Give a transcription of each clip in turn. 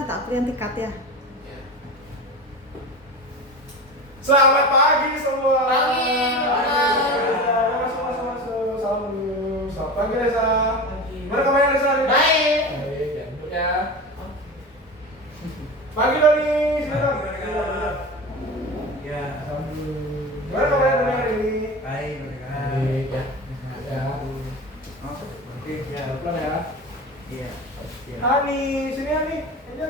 Gimana tak aku yang tiket ya? Selamat pagi semua. Pagi. Masuk. Salam dulu. Selamat pagi Reza. Pagi. Mana kabarnya Reza? Baik. Baik, jangan duduk ya. Pagi Doni. Silakan. Ya, Gimana kabarnya Doni hari ini? baik, Baik, ya. Ya. Oke, ya. Pelan ya. Iya. Ani, sini Ani. Ayo.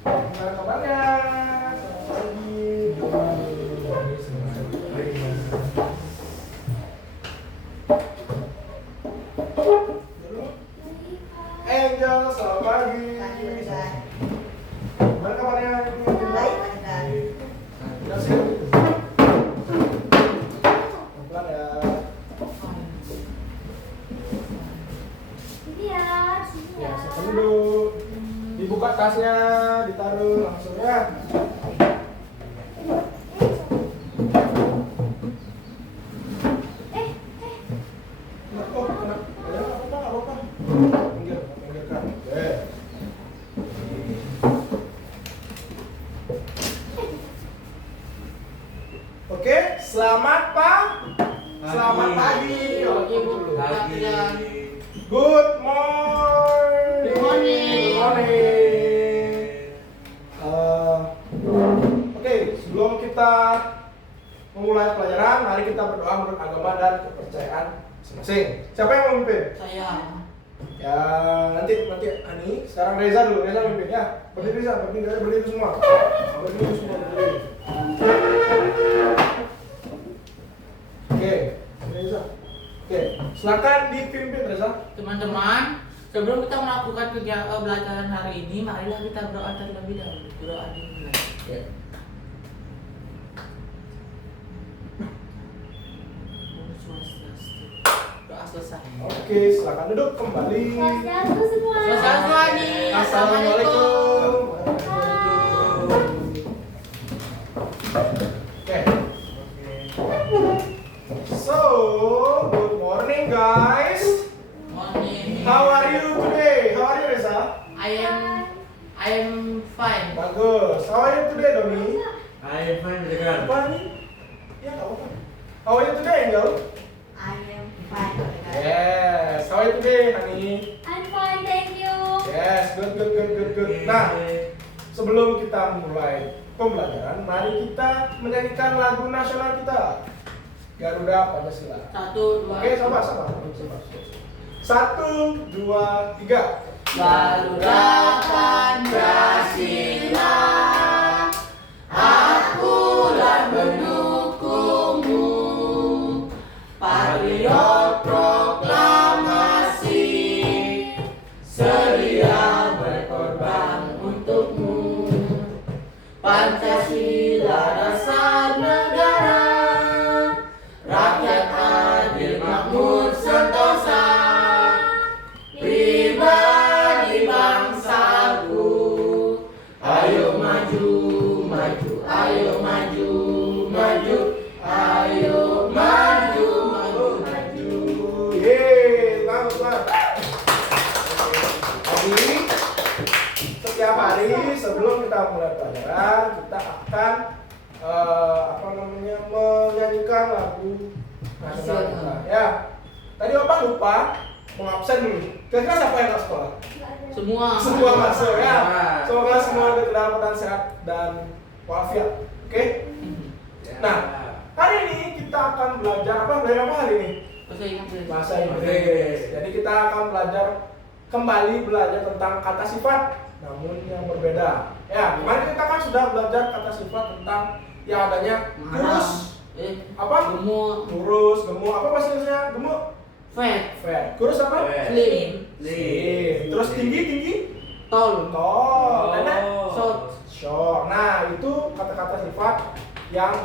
Gimana kabarnya? Selamat pagi. Angel, selamat pagi. Pagi, Reza. Gimana kabarnya? Baik, Reza. Ya, sih. Pelan ya. Ya, siapkan dulu. Dibuka tasnya, ditaruh langsung ya. Oh, kenapa? Ya, apa-apa. Pinggirkan. Oke. Oke, selamat Pak. Selamat pagi. Pagi, Bu. Pagi. Good morning. Good morning. Good morning. Oke, sebelum kita memulai pelajaran, mari kita berdoa menurut agama dan kepercayaan masing-masing. Siapa yang mau memimpin? Saya. Ya, nanti Ani. Sekarang Reza dulu. Reza memimpin ya. Berdiri Reza, berdiri semua. Berdiri semua, berdiri. Oke, Reza. Oke, silakan dipimpin Reza. Teman-teman, sebelum kita melakukan kegiatan pelajaran hari ini, marilah kita berdoa terlebih dahulu. Berdoa dimulai. Oke. Doa selesai. Oke, silakan duduk kembali. Swastiastu semua. Swastiastu, Ani. Assalamualaikum. Oke. So, good morning guys. Morning. How are you today? How are you Reza? I am fine. Bagus. How are you today Doni? I'm fine, Regan. Apa nih? Ya, nggak apa-apa. How are you today Angel? I am fine, Reza. Yes. How are you today Hani? I'm fine, thank you. Yes, good. Nah, sebelum kita mulai pembelajaran, mari kita menyanyikan lagu nasional kita. Garuda Pancasila. 1, 2. Oke, sabar. 1, 2, 3. Garuda Pancasila, akulah pendukungmu, patriot proklamasi, sedia berkorban untukmu. Pancasila dasar negara, rakyat adil makmur sentosa, pribadi bangsaku. Ayo maju, ayo maju, ayo maju. Yeay, selamat. Jadi, setiap hari sebelum kita mulai pelajaran, kita akan menyanyikan lagu nasional kita. Ya, tadi Bapak lupa mengabsen dulu. Kira-kira siapa yang nggak sekolah? Semua masuk ya. Semoga semua dalam keadaan sehat dan walafiat. Oke? Nah, hari ini kita akan belajar belajar apa hari ini? Bahasa Inggris. Jadi kita akan kembali belajar tentang kata sifat, namun yang berbeda. Ya, kemarin kita kan sudah belajar kata sifat tentang yang adanya kurus, Gemuk, lurus, gemuk, apa bahasa Inggrisnya? Gemuk, fat, kurus apa? slim, Terus tinggi, tall, tall, pendek, short. Nah, itu kata-kata sifat yang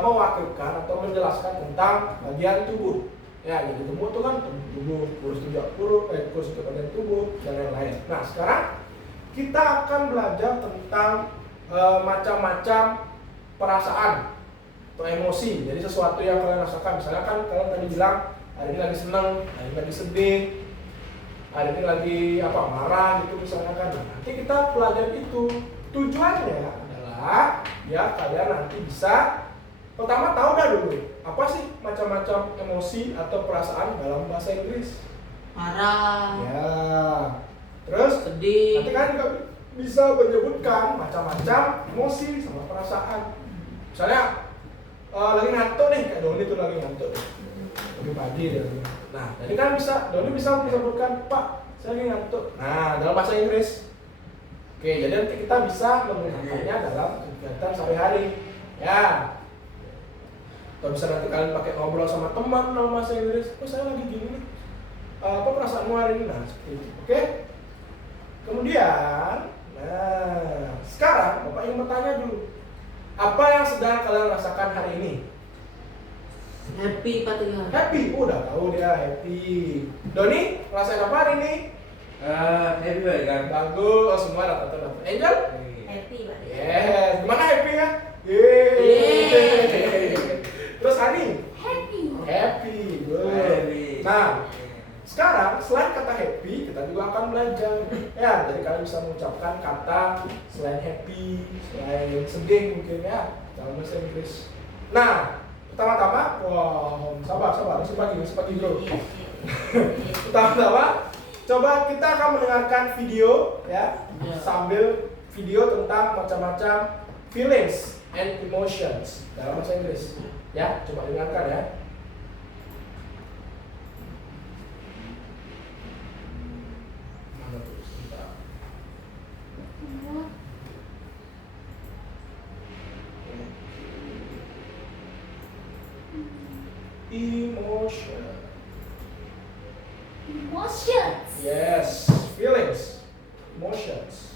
mewakilkan atau menjelaskan tentang bagian tubuh. Ya, jadi gemuk itu kan tubuh, kurus itu bagian tubuh dan lain-lain. Nah, sekarang kita akan belajar tentang macam-macam perasaan atau emosi. Jadi sesuatu yang kalian rasakan. Misalnya kan kalian tadi bilang hari ini lagi senang, hari ini lagi sedih, hari ini lagi marah gitu misalnya kan. Nah, nanti kita pelajari itu. Tujuannya adalah ya kalian nanti bisa pertama tahu dah dulu apa sih macam-macam emosi atau perasaan dalam bahasa Inggris. Marah. Ya. Terus Sedih. nanti kan juga bisa menyebutkan macam-macam emosi sama perasaan. Misalnya lagi ngantuk nih, kayak Doni tuh lagi ngantuk. Lagi pagi dia. Nah, jadi kan Doni bisa menyebutkan, Pak, saya lagi ngantuk. Nah, dalam bahasa Inggris. Oke, jadi nanti kita bisa menggunakannya dalam kegiatan sehari-hari. Ya. Atau bisa nanti kalian pakai ngobrol sama teman dalam bahasa Inggris. Oh, saya lagi gini nih. Apa perasaanmu hari ini? Nah, seperti itu. Oke. Kemudian, nah, sekarang Bapak ingin bertanya dulu. Apa yang sedang kalian rasakan hari ini? Happy Pak Tegar. Happy, udah tahu dia happy. Doni, rasain apa hari ini? Happy banget kan? Bagus, oh, semua dapat. Angel? Happy Pak. Yes, gimana happy-nya? Yeay. Terus Ani? Happy. Happy, good. Happy. Nah, sekarang selain kata happy, kita juga akan belajar. Ya, jadi kalian bisa mengucapkan kata selain happy, selain sedih mungkin ya dalam bahasa Inggris. Nah, pertama-tama, sabar, masih pagi bro. Pertama-tama, coba kita akan mendengarkan video ya, sambil video tentang macam-macam feelings and emotions dalam bahasa Inggris. Ya, coba dengarkan ya. Mana tuh? Sebentar. Emotion. Emotions. Yes, feelings, emotions.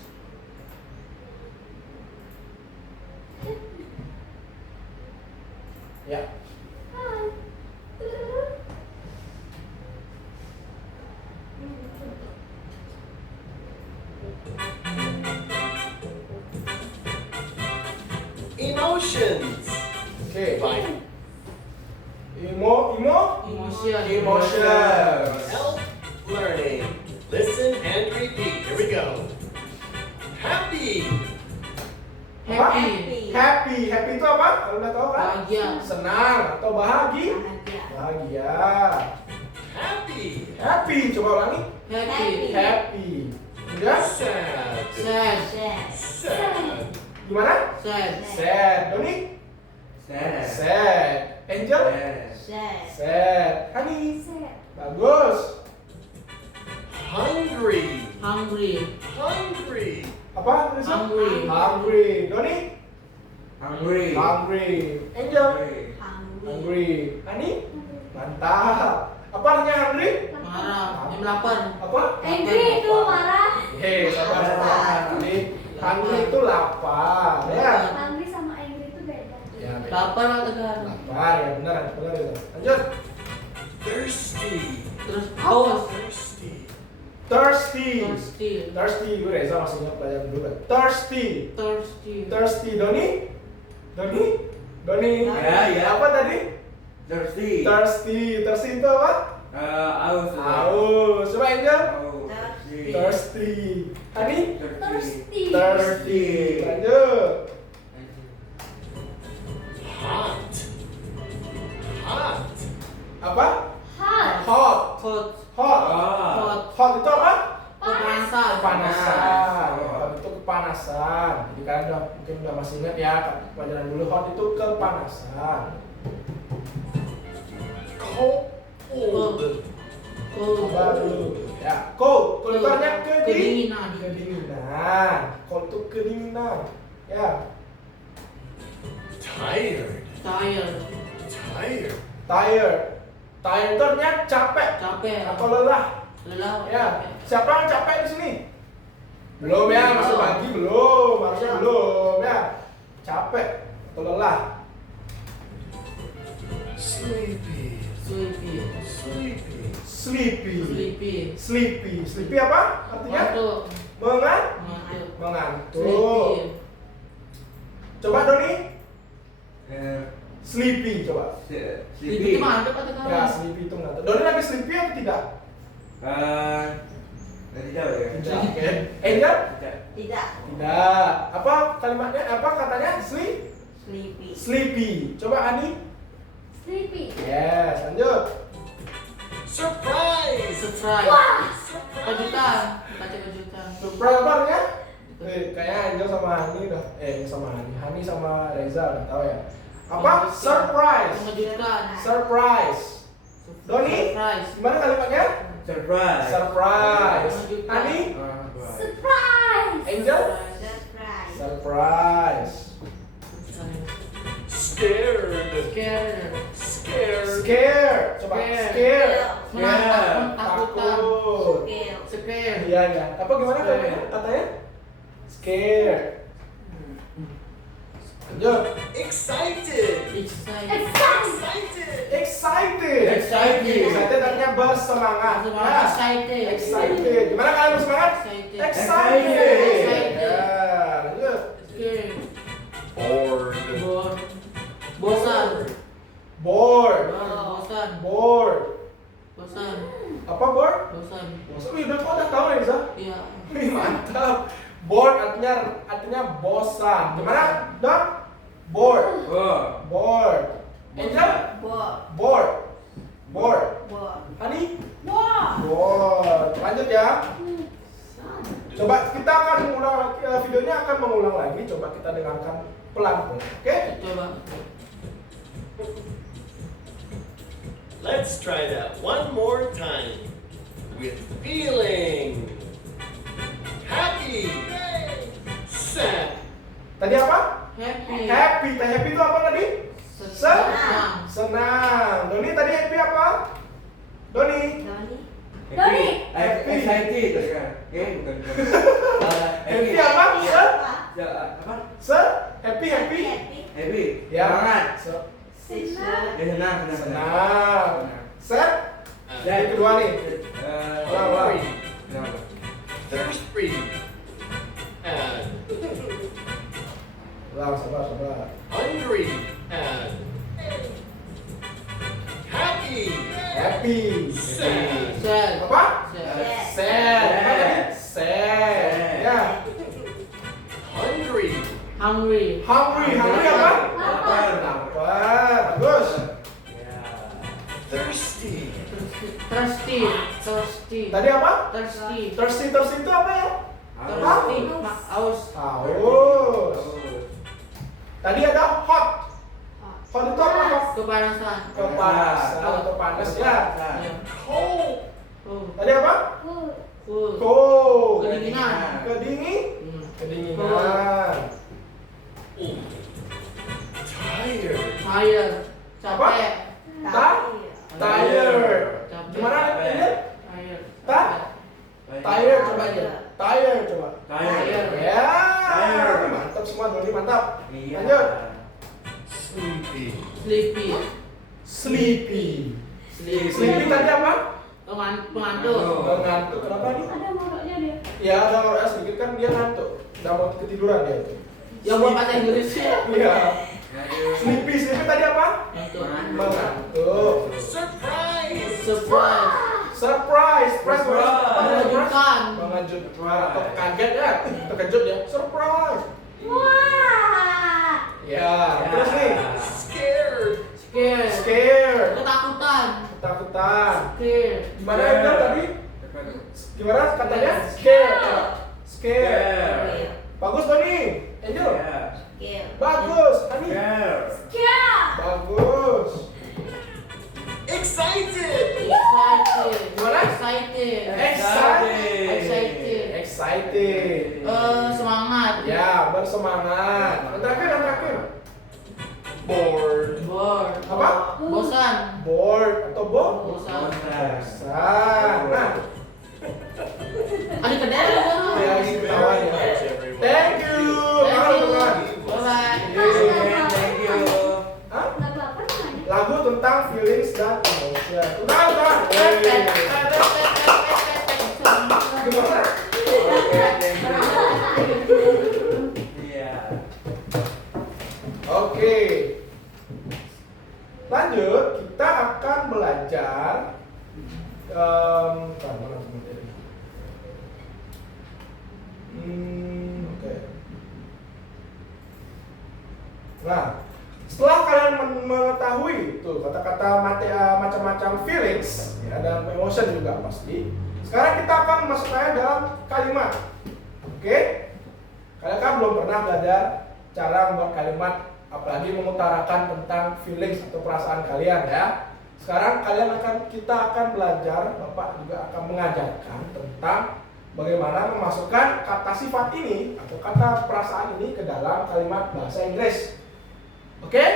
Ya. Emotions. Oke. Fine. Emotions. Help learning. Listen and repeat. Here we go. Happy. Happy. Happy itu apa? Kalau udah tahu kan? Bahagia. Senang atau bahagia? Bahagia. Bahagia. Happy. Happy. Coba ulangi. Happy. Happy. Udah? Sad. Sad. Sad. Sad. Gimana? Sad. Sad. Doni? Sad. Sad. Angel? Sad. Sad. Hani? Sad. Bagus. Hungry. Hungry. Hungry. Apa tulisan? Hungry. Hungry. Doni? Hungry. Hungry. Angel? Hungry. Hungry. Hani? Mantap. Apa artinya hungry? Marah. Yang lapar. Apa? Angry itu marah. Hei, sabar. Jadi hungry itu lapar, ya. Hungry sama angry itu beda. Ya, beda. Lapar Pak Tegar. Lapar ya, benar itu. Lanjut. Thirsty. Terus haus. Thirsty. Thirsty. Thirsty. Thirsty, gue Reza masih ingat pelajaran dulu kan. Thirsty. Thirsty. Thirsty, Doni? Ya. Apa tadi? Thirsty. Thirsty itu apa? Aus. Aus. Coba Angel. Thirsty. Thirsty. Hani? Thirsty. Thirsty. Lanjut. Hot. Hot. Apa? Hot. Hot. Hot. Hot. Hot. Hot itu apa? Kepanasan. Kepanasan. Hot itu kepanasan. Jadi kalian mungkin udah masih ingat ya pelajaran dulu hot itu kepanasan. Cold. Cold. Coba dulu. Ya, cold. Cold itu artinya Kedinginan. kedinginan. Cold itu kedinginan. Ya. Tired. Tired. Tired. Tired. Tired itu artinya capek Capek. atau lelah. Lelah. Ya. Siapa yang capek di sini? Belum ya, masih pagi belum. Harusnya belum ya. Capek atau lelah. Sleepy. Sleepy. Sleepy. Sleepy. Sleepy. Sleepy. Sleepy apa? Artinya Ngantuk. mengantuk. Ngantuk. Mengantuk. Coba Doni. Eh, Sleepy coba. Sleepy itu ngantuk Pak Tegar. Ya, sleepy itu mengantuk. Doni lagi sleepy atau tidak? Tidak ya. Tidak. Oke. Angel? Tidak. Tidak. Tidak. Apa kalimatnya? Apa katanya? Sleepy. Sleepy. Coba Ani. Sleepy. Yes, lanjut. Surprise! Surprise. Wah. Kejutan. Baca kejutan. Surprise apa artinya? Kayaknya Angel sama Hani udah, sama Hani sama Reza udah tahu ya. Apa? Surprise. Mengejutkan. Surprise. Doni? Surprise. Gimana kalimatnya? Surprise. Surprise. Mengejutkan. Ani? Surprise. Angel? Surprise. Surprise. Scared. Scare. Scared. Scare. Coba Scare. scare. Menakutkan. Takutan. Takut. Scale. Scare. Iya ya. Apa gimana katanya? Scare. Lanjut. Excited. Excited. Excited. Excited. Excited. Excited artinya bersemangat. Ya. Excited. Excited. Gimana kalian bersemangat? Excited. Excited. Excited. Ya, lanjut. Scare. Bored. Bored. Bosan. Bored. Bosan. Bored. Bosan. Apa bored? Bosan. Bosan. Wih, udah tahu ya, Reza? Iya. Wih, mantap. Bored artinya bosan. Gimana? Dong? Bored. Oh. Bored. Angel? Bored. Bored. Bored. Bored. Hani? Bored. Bored. Lanjut ya. Coba kita akan mengulang, videonya akan mengulang lagi. Coba kita dengarkan pelan-pelan. Oke? Coba. Let's try that one more time. With feeling. Happy. Sad. Tadi apa? Happy. Happy. Happy itu apa tadi? Senang. Senang. Doni tadi happy apa? Doni. Doni. Excited. Oke, bukan. Happy apa? Apa? Happy. Happy. Ya. Semangat. Senang. Ya senang. Senang. Set. Yang kedua nih. Ulang. Thirsty. And Ulang, sabar. hungry. And happy. Happy. Sad. Sad. Apa? Sad. Sad. Apa tadi? Sad. Ya. Hungry. Hungry. Hungry apa? Lapar. Lapar. Bagus. Thirsty. Thirsty. Thirsty. Tadi apa? Thirsty. Thirsty itu apa ya? Thirsty. Aus. Haus. Tadi ada hot. Hot itu apa? Hot? Kepanasan. Kepanasan atau panas ya. Iya. Cold. Oh. Tadi apa? Cool. Cool. Cold. Kedinginan. Kedinginan. Tired. Tired. Capek. Tired. Capek. Gimana ini? Tired. Tired coba aja. Tired coba. Tired. Ya. Tired. Mantap semua Doni, mantap. Iya. Lanjut. Sleepy. Sleepy. Sleepy. Sleepy. Sleepy tadi apa? Pengantuk. Ngantuk. Kenapa nih? Ada moroknya dia. Ya ada orang sedikit kan dia ngantuk. Udah mau ketiduran dia itu. Yang buat bahasa Inggris ya. Iya. Sleepy tadi apa? Ngantuk. Mengantuk. Surprise. Surprise. Surprise. Mengejutkan. Mengejutkan atau kaget ya? Terkejut ya. Surprise. Wah. Ya. Terus nih. Scared. Scare. Scare. Ketakutan. Ketakutan. Scare. Gimana Angel tadi? Gimana katanya? Scare. Scare. Bagus Tony. Angel. Scale. Bagus. Hani. Yeah. Bagus. Excited. Excited. Gimana? Excited. Excited. Excited. Semangat. Ya, bersemangat. Yang terakhir. Bored. Bored. Apa? Bosan. Bored atau Bosan. bosan. Nah, Ada kedai ada. ya ini ketawanya. Thanks, everyone. Thank you. Thank Halo you. teman. Bye. Thank you. Hah? Lagu apa namanya? Lagu tentang feelings dan emotion. Udah. Gimana? Iya. Oke. Lanjut, kita akan belajar mana materi? Nah, setelah kalian mengetahui tuh kata-kata macam-macam feelings ya, dan emotion juga pasti. Sekarang kita akan masukkannya dalam kalimat. Oke? Kalian kan belum pernah belajar cara membuat kalimat, apalagi mengutarakan tentang feelings atau perasaan kalian ya. Sekarang kita akan belajar, Bapak juga akan mengajarkan tentang bagaimana memasukkan kata sifat ini atau kata perasaan ini ke dalam kalimat bahasa Inggris. Oke?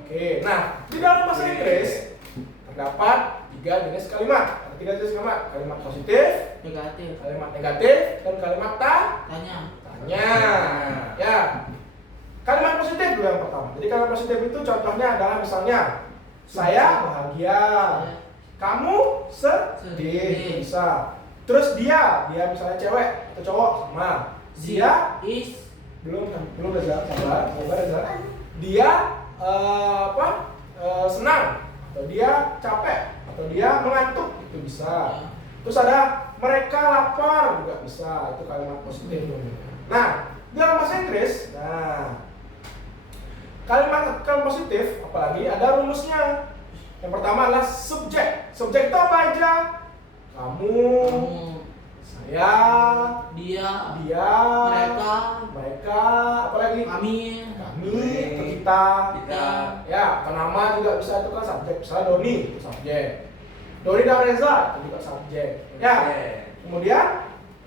Oke. Nah, di dalam bahasa Inggris terdapat 3 jenis kalimat. Ada 3 jenis kalimat. Kalimat positif, Negatif. kalimat negatif, dan kalimat Tanya. tanya. Ya. Kalimat positif dulu yang pertama. Jadi kalimat positif itu contohnya adalah misalnya saya bahagia, kamu sedih, bisa. Terus dia misalnya cewek atau cowok sama. Dia is belum Reza, sabar Reza. Dia senang atau dia capek atau dia mengantuk, itu bisa. Terus ada mereka lapar juga bisa, itu kalimat positif. Nah, dalam bahasa Inggris, kalimat positif apalagi ada rumusnya. Yang pertama adalah subjek. Subjek itu apa aja? Kamu, saya, dia, mereka, apalagi kami, atau kita. Ya, nama juga bisa, itu kan subjek. Misalnya Doni, itu subjek. Doni dan Reza, itu juga subjek. Ya. Kemudian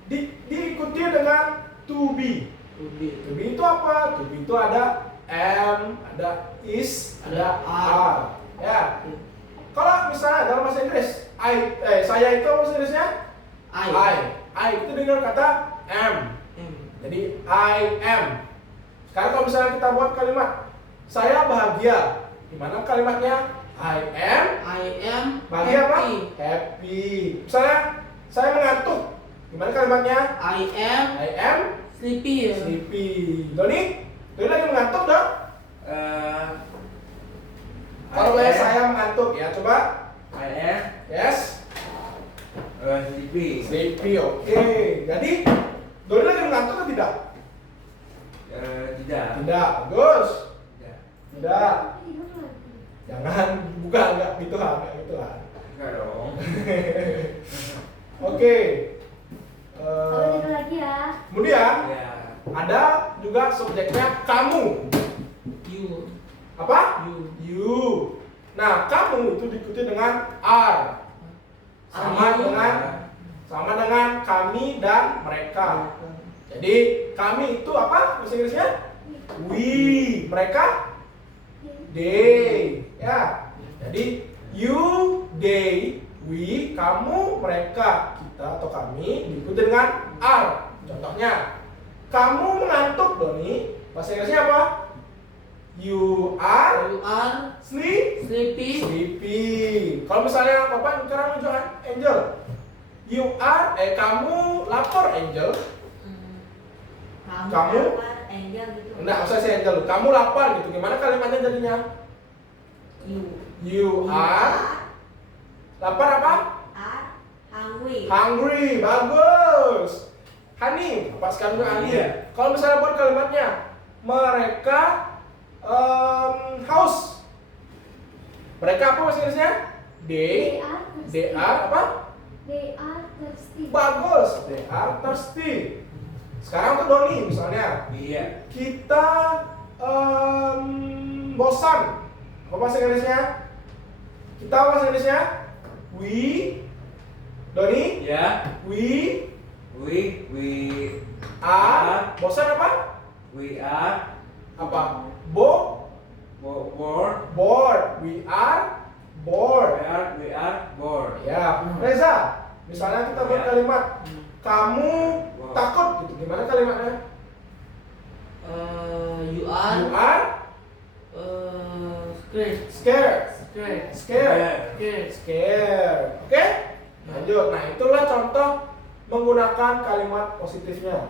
diikuti dengan to be. To be itu apa? To be itu ada am, ada is, ada are. Ya. Kalau misalnya dalam bahasa Inggris, saya itu bahasa Inggrisnya I itu dengan kata am. Jadi I am. Sekarang kalau misalnya kita buat kalimat saya bahagia, gimana kalimatnya? I am bahagia apa? Happy. Misalnya saya mengantuk, gimana kalimatnya? I am sleepy. Doni lagi mengantuk dong? Kalau saya mengantuk ya, coba. I am Yes. sleepy. Oke. Jadi Doni lagi mengantuk atau tidak? Tidak. Tidak. Bagus. Tidak. Tidur lagi. Jangan, bukan, enggak gitu lah. Enggak dong. Oke. Kalau tidur lagi ya. Kemudian Ya. ada juga subjeknya kamu. You. Apa? You. Nah, kamu itu diikuti dengan are. Sama dengan kami dan mereka. Jadi kami itu apa bahasa Inggrisnya? We. Mereka? They. Ya. Jadi you, they, we, kamu, mereka, kita atau kami diikuti dengan are. Contohnya, kamu mengantuk, Doni. Bahasa Inggrisnya apa? You are sleepy. Kalau misalnya Bapak sekarang nunjuk Angel, kamu lapar, Angel. Kamu? lapar, Angel gitu. Enggak usah si Angel, kamu lapar gitu. Gimana kalimatnya jadinya? You are lapar apa? Hungry. Hungry, bagus. Honey, Bapak sekarang juga honey. Iya. Kalau misalnya buat kalimatnya, mereka haus. Mereka apa bahasa Inggrisnya? They are apa? They are thirsty. Bagus, they are thirsty. Sekarang untuk Doni misalnya, Iya. kita bosan. Apa bahasa Inggrisnya? Kita apa bahasa Inggrisnya? We, Doni? Ya. We We are. Bosan apa? we are Apa? bored. Bored. We are bored. We are bored. Ya, Reza. Misalnya kita buat Ya. kalimat kamu Wow. takut gitu. Gimana kalimatnya? You You are are scared. Scared. Oke? Lanjut. Nah, itulah contoh menggunakan kalimat positifnya.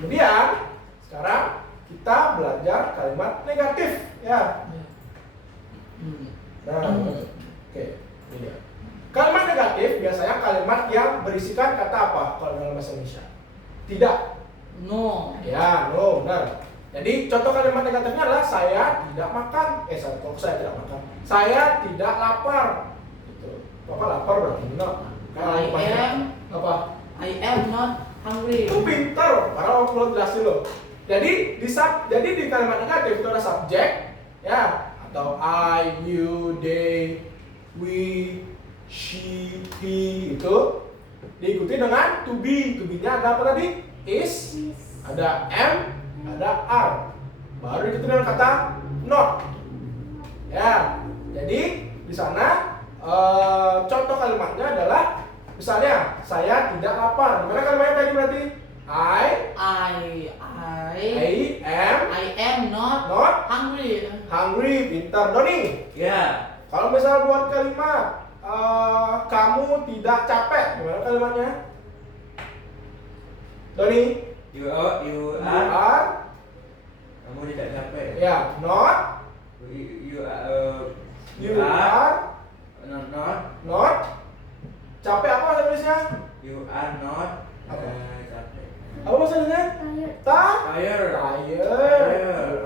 Kemudian sekarang kita belajar kalimat negatif, ya. Nah, oke. Ini dia. Kalimat negatif biasanya kalimat yang berisikan kata apa kalau dalam bahasa Indonesia? Tidak. No. Ya, no, benar. Jadi contoh kalimat negatifnya adalah saya tidak makan. Kalau saya tidak makan, saya tidak lapar. Gitu. Bapak lapar berarti not. Apa? I am not hungry. Itu pintar, karena aku belum jelasin loh. Jadi di kalimat negatif itu ada subjek, ya, atau I, you, they, we, she, he itu diikuti dengan to be. To be-nya ada apa tadi? Is, ada am, ada are. Baru diikuti dengan kata not. Ya, jadi di sana contoh kalimatnya adalah misalnya saya tidak lapar. Gimana kalimatnya tadi berarti? I am not hungry. Hungry, pintar Doni. Ya. Kalau misal buat kalimat kamu tidak capek, gimana kalimatnya? Doni? You are. Kamu tidak capek. Ya, not. You are. Not. Capek apa bahasa Indonesia? You are not. Apa? Capek. Apa bahasa Indonesia? Tired. You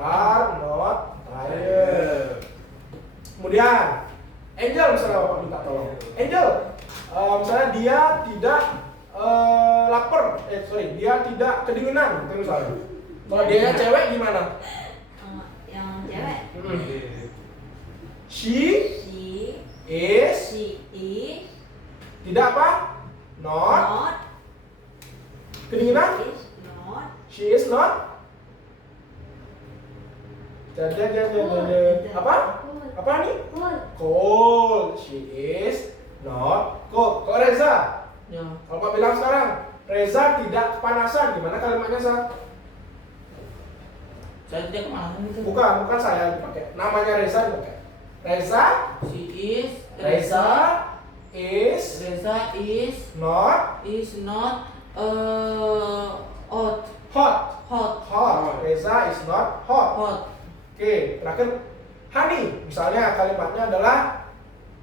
are not tired. Kemudian, Angel misalnya Bapak minta tolong. Angel, misalnya dia tidak lapar, dia tidak kedinginan, gitu misalnya. Kalau dia cewek gimana? Yang cewek. She She is is tidak apa? Not kedinginan? is not She is not. Apa? Apa nih? Cold. She is not cold. Kok Reza? Ya. Kalau Pak bilang sekarang, Reza tidak kepanasan, gimana kalimatnya Sa? Saya tidak kemana gitu. Bukan saya dipakai. Namanya Reza dipakai. Reza Reza is not hot. Reza is not hot. Oke, terakhir Hani. Misalnya kalimatnya adalah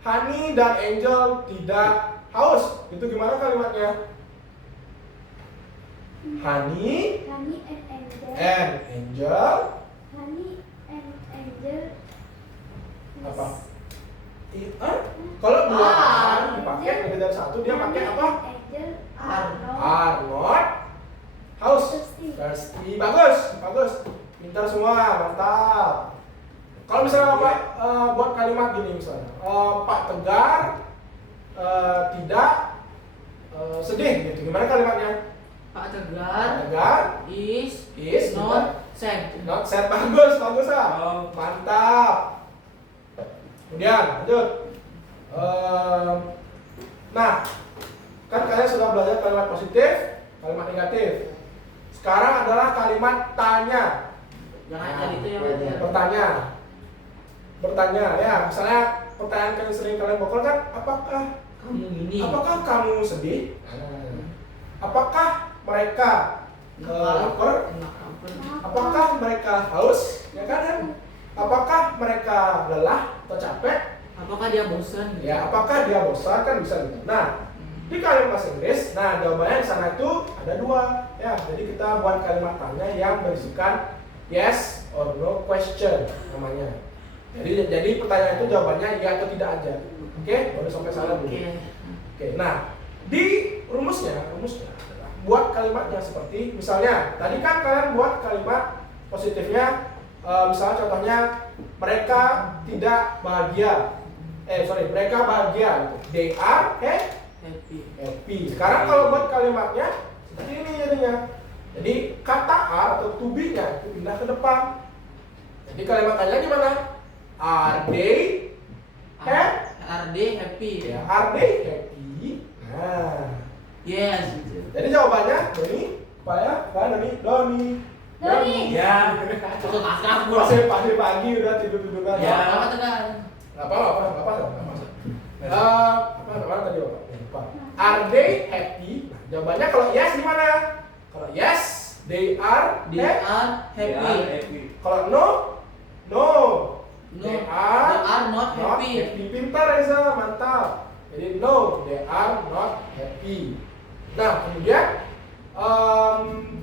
Hani dan Angel tidak haus. Itu gimana kalimatnya? Hani and Angel. Apa? Kalau dua dipakai lebih dari satu, dia pakai apa? Are not haus. Thirsty. Bagus. Pintar semua, mantap. Kalau misalnya Pak buat kalimat gini misalnya, Pak Tegar tidak sedih, gitu. Gimana kalimatnya? Pak Tegar is not sad. Not sad. Bagus ah. Oh. Mantap. Kemudian lanjut. Nah, kan kalian sudah belajar kalimat positif, kalimat negatif. Sekarang adalah kalimat tanya. Jangan tadi itu yang Bertanya, ya. Misalnya pertanyaan yang sering kalian bakal kan, apakah kamu sedih? Apakah mereka lapar? Apakah mereka haus? Ya kan? Apakah mereka lelah atau capek? Apakah dia bosan? Ya, apakah dia bosan kan bisa gitu. Nah, di kalimat bahasa Inggris, nah jawabannya di sana itu ada dua. Ya, jadi kita buat kalimat tanya yang berisikan yes or no question namanya. Jadi pertanyaan itu jawabannya ya atau tidak aja. Oke, baru sampai sana dulu. Oke, nah di rumusnya adalah buat kalimatnya seperti misalnya tadi kan kalian buat kalimat positifnya, misalnya contohnya mereka tidak bahagia. Mereka bahagia. They are happy. Sekarang kalau buat kalimatnya seperti ini jadinya. Jadi kata are atau to be-nya itu pindah ke depan. Jadi kalimat tanya gimana? Are they happy? Ya. Are they happy? Nah. Yes. Jadi jawabannya Doni, Doni. Ya. Masuk akal gua. Masih pagi udah tidur-tiduran. Ya, apa Tegar? Apa tadi Bapak? Are they happy? Nah, jawabannya kalau yes gimana? Kalau yes, they are happy. Kalau no, they are not happy. Pintar Reza, mantap. Jadi no, they are not happy. Nah, kemudian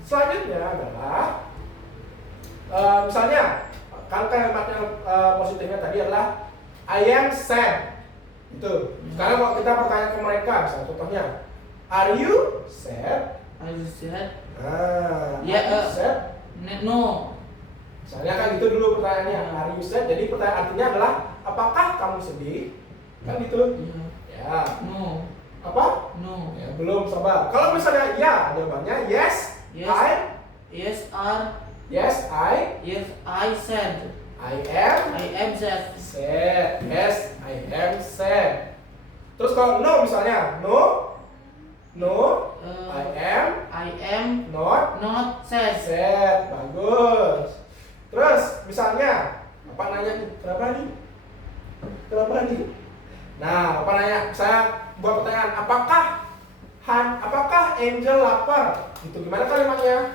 selanjutnya adalah Misalnya, kan kalimat yang positifnya tadi adalah I am sad. Itu. Sekarang kalau kita bertanya ke mereka, misalnya contohnya, are you sad? Are you sad? Nah, Ya, are you sad? No. Misalnya kan gitu dulu pertanyaannya, are you sad? Jadi pertanyaan artinya adalah, apakah kamu sedih? Kan gitu. Ya. No. Apa? No. Ya, belum, sabar. Kalau misalnya ya, jawabannya yes, Yes. Yes, yes, yes, I said. I am I am sad. sad. Yes, I am sad. Terus kalau no misalnya, no, I am not not sad. sad. Bagus. Terus misalnya, apa nanya nih? Kenapa nih? Nah, apa nanya? Saya buat pertanyaan, apakah Angel lapar? Itu gimana kalimatnya?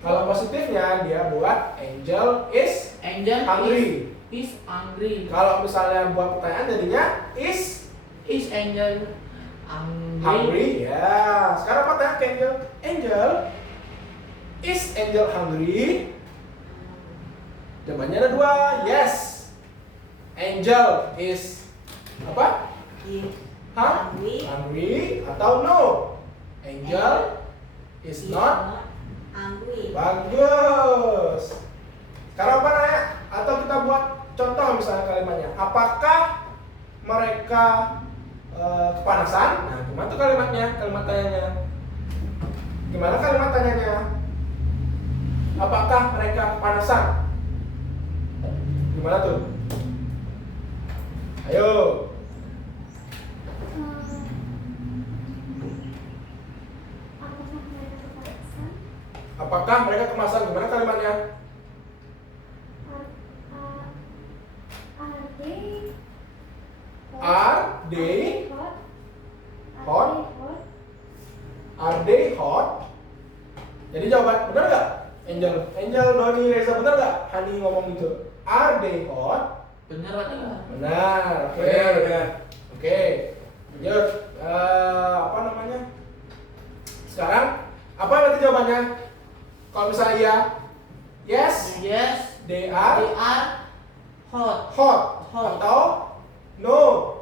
Kalau positifnya dia buat Angel is hungry. Is hungry. Kalau misalnya buat pertanyaan jadinya is Angel hungry. Ya. Sekarang apa tanya ke Angel? Angel, is Angel hungry? Jawabannya ada dua. Yes. Angel is apa? Is Hah? hungry. Hungry atau no? Angel is not hungry. bagus. Sekarang apa nanya? Atau kita buat contoh misalnya kalimatnya. Apakah mereka kepanasan? Nah, gimana tuh kalimatnya? Kalimat tanyanya. Gimana kalimat tanyanya? Apakah mereka kepanasan? Gimana tuh? Ayo. Apakah mereka kepanasan? Gimana kalimatnya? Are they hot? Are they hot? Jadi jawaban benar nggak? Angel, Doni, Reza benar nggak? Hani ngomong gitu. Are they hot? Bener atau enggak? Benar. Oke. Benar. Oke. Lanjut. Apa namanya? Sekarang apa berarti jawabannya? Kalau misalnya iya, yes, Yes, they they are are hot. hot. Hot. Atau no.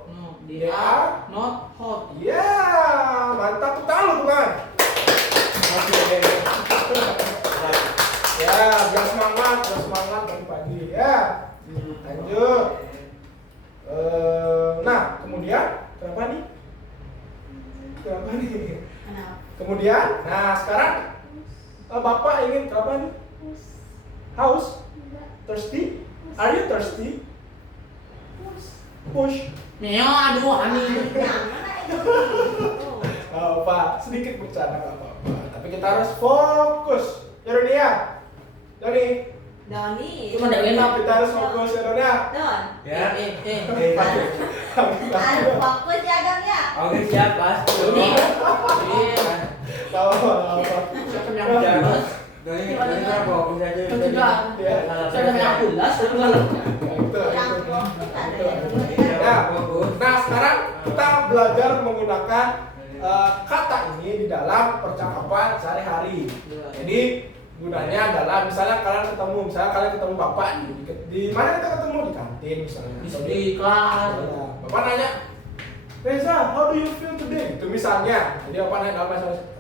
No, They they are are not hot. Ya, mantap betul lu kan. Oke. Ya, biar semangat pagi-pagi ya. Lanjut. Nah, kemudian kenapa nih? Kenapa? Kemudian, nah sekarang Bapak ingin kenapa nih? Haus? Thirsty? Are you thirsty? Push. Meo, aduh, Hani. Pak, sedikit bercanda nggak apa-apa. Tapi kita harus fokus. Ya Donia. Doni. Cuma dengerin apa? Kita harus fokus ya Donia. Don. Eh. Harus fokus ya Don ya. Oke, siap, pasti. Ini. Iya. Tahu apa? Siapa yang pulas? Doni kan fokus aja. Pencegahan. Ya. Siapa yang pulas? Yang fokus ada yang Ya. Nah, sekarang kita belajar menggunakan kata ini di dalam percakapan sehari-hari. Jadi gunanya adalah misalnya kalian ketemu bapak di mana kita ketemu di kantin misalnya. Atau Di kelas. Bapak nanya, Reza, how do you feel today? Itu misalnya. Jadi bapak nanya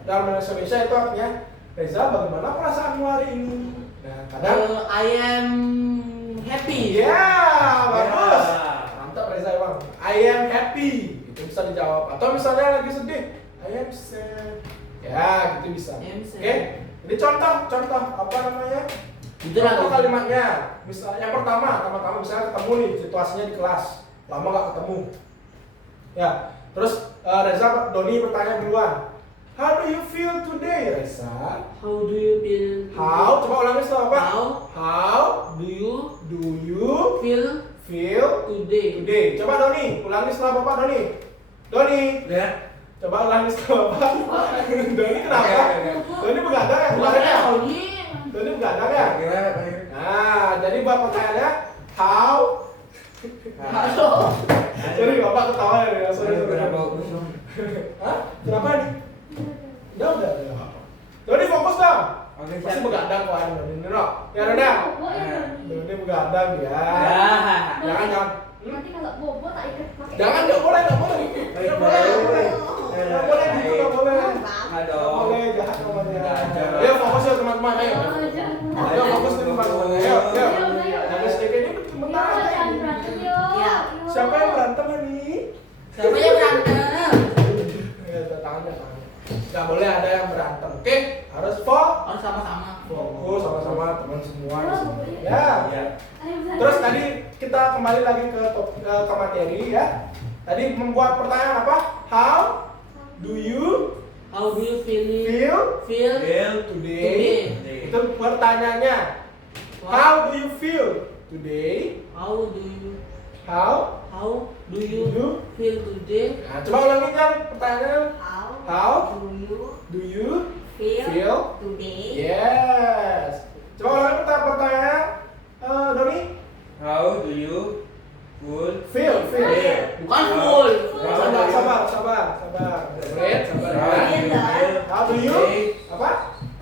dalam bahasa Indonesia itu artinya, Reza, bagaimana perasaanmu hari ini? Nah, kadang I am happy. iya, bagus. Mantap Reza emang. I am happy. Itu bisa dijawab. Atau misalnya lagi sedih, I am sad. Ya, gitu bisa. I am sad. Oke. Jadi contoh apa namanya? Itu Contoh lah kalimatnya. Misalnya yang pertama misalnya ketemu nih, situasinya di kelas. Lama gak ketemu. Ya. Terus Doni bertanya duluan. How do you feel today, Reza? How do you feel? How? Coba ulangi setelah apa? How do you do you feel today? today? Coba Doni, ulangi setelah Bapak Doni. Ya. Coba ulangi setelah Bapak. Doni kenapa? Oke. Doni begadang ya kemarin ya? Doni begadang ya? Gimana? Nah, jadi buat pertanyaannya how? Halo. Sorry Bapak ketawa ya. Sorry. Berapa fokus dong? Hah? Kenapa nih? Udah. Doni fokus dong. Oke, Pasti siap. begadang kok ada Doni. No. Ya Dona. Bobo ya Doni. Doni begadang ya. Ya. Jangan. Nanti kalau bobo tak ikat pakai. Jangan, nggak boleh. Nggak boleh, nggak boleh. Nggak boleh gitu, nggak boleh. Nggak Aduh. boleh, jahat namanya. Belajar. Ayo fokus ya teman-teman, ayo. Oh, jangan. Ayo fokus nih teman-teman. Ayo, ayo. Ayo. Jangan sedikit ini Yo, sebentar aja. jangan berantem yo. Ya. Yo. Siapa yang berantem ini? Siapa yang berantem? Ya, tangannya. Nggak boleh ada yang berantem, oke? Harus fokus Harus sama-sama. sama-sama teman semua di Yo, sini. pokoknya. Ya. Ya. Ayo, berantem. Terus tadi kita kembali lagi ke materi ya. Tadi membuat pertanyaan apa? How do you How do you feel? feel Feel? Bill. today? Today. Itu pertanyaannya. How do you feel today? How do you How do you feel today? Nah, coba ulangin kan pertanyaannya. How do you feel? today? Yes. Coba ulangin pertanyaannya, Doni. How do you Feel. Bukan full. Sabar. Wait, sabar How do ya. you feel? How do you? today? Apa?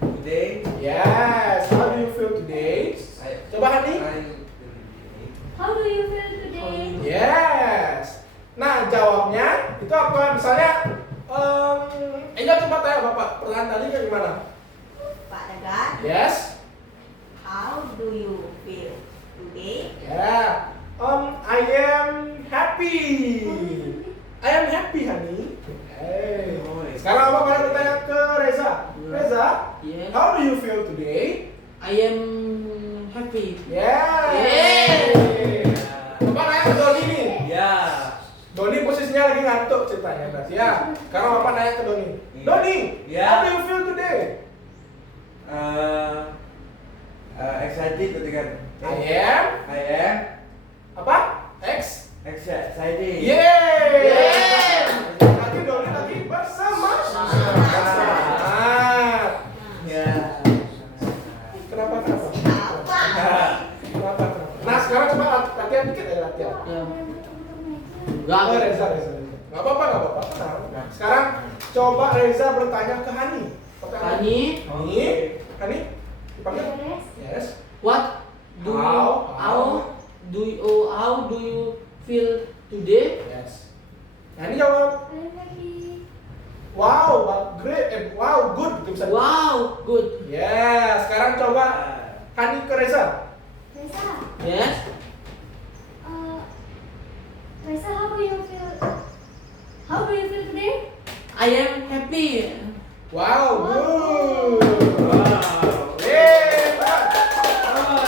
Today. Yes. How do you feel today? Coba Hani. How do you feel today? Yes. Nah, jawabnya itu apa? Misalnya, Ega coba tanya Bapak, pertanyaan tadi kayak gimana? Pak Dagat, Yes. how do you feel today? Yeah. I am happy. I am happy, Hani. Hey. Sekarang apa boleh bertanya ke Reza? Reza, Yes. how do you feel today? I am happy. Yeah. Yeay. Coba nanya ke Doni nih. Ya. Doni posisinya lagi ngantuk ceritanya berarti ya. Sekarang Bapak nanya ke Doni. Iya. Doni, Iya. how do you feel today? Excited ketika I am apa? X. excited. Yeay. Berarti Doni lagi bersemangat. Semangat. Ya. Kenapa? Apa? Kenapa? Nah sekarang coba latihan dikit ya latihan. Ya. Enggak, Enggak. Reza. Nggak apa-apa. Tenang. Nah, sekarang coba Reza bertanya ke Hani. Hani, Hani, dipanggil? Yes. Yes. what do How how do you feel today? Yes. Hani jawab. I'm happy. Wow, great. Wow, good. Gitu bisa. Wow, good. Ya, sekarang coba Hani ke Reza. Reza. Yes. Reza, how do you feel? How do you feel today? I am happy. Wow, good. Wow. Yeay, Pak. Oh,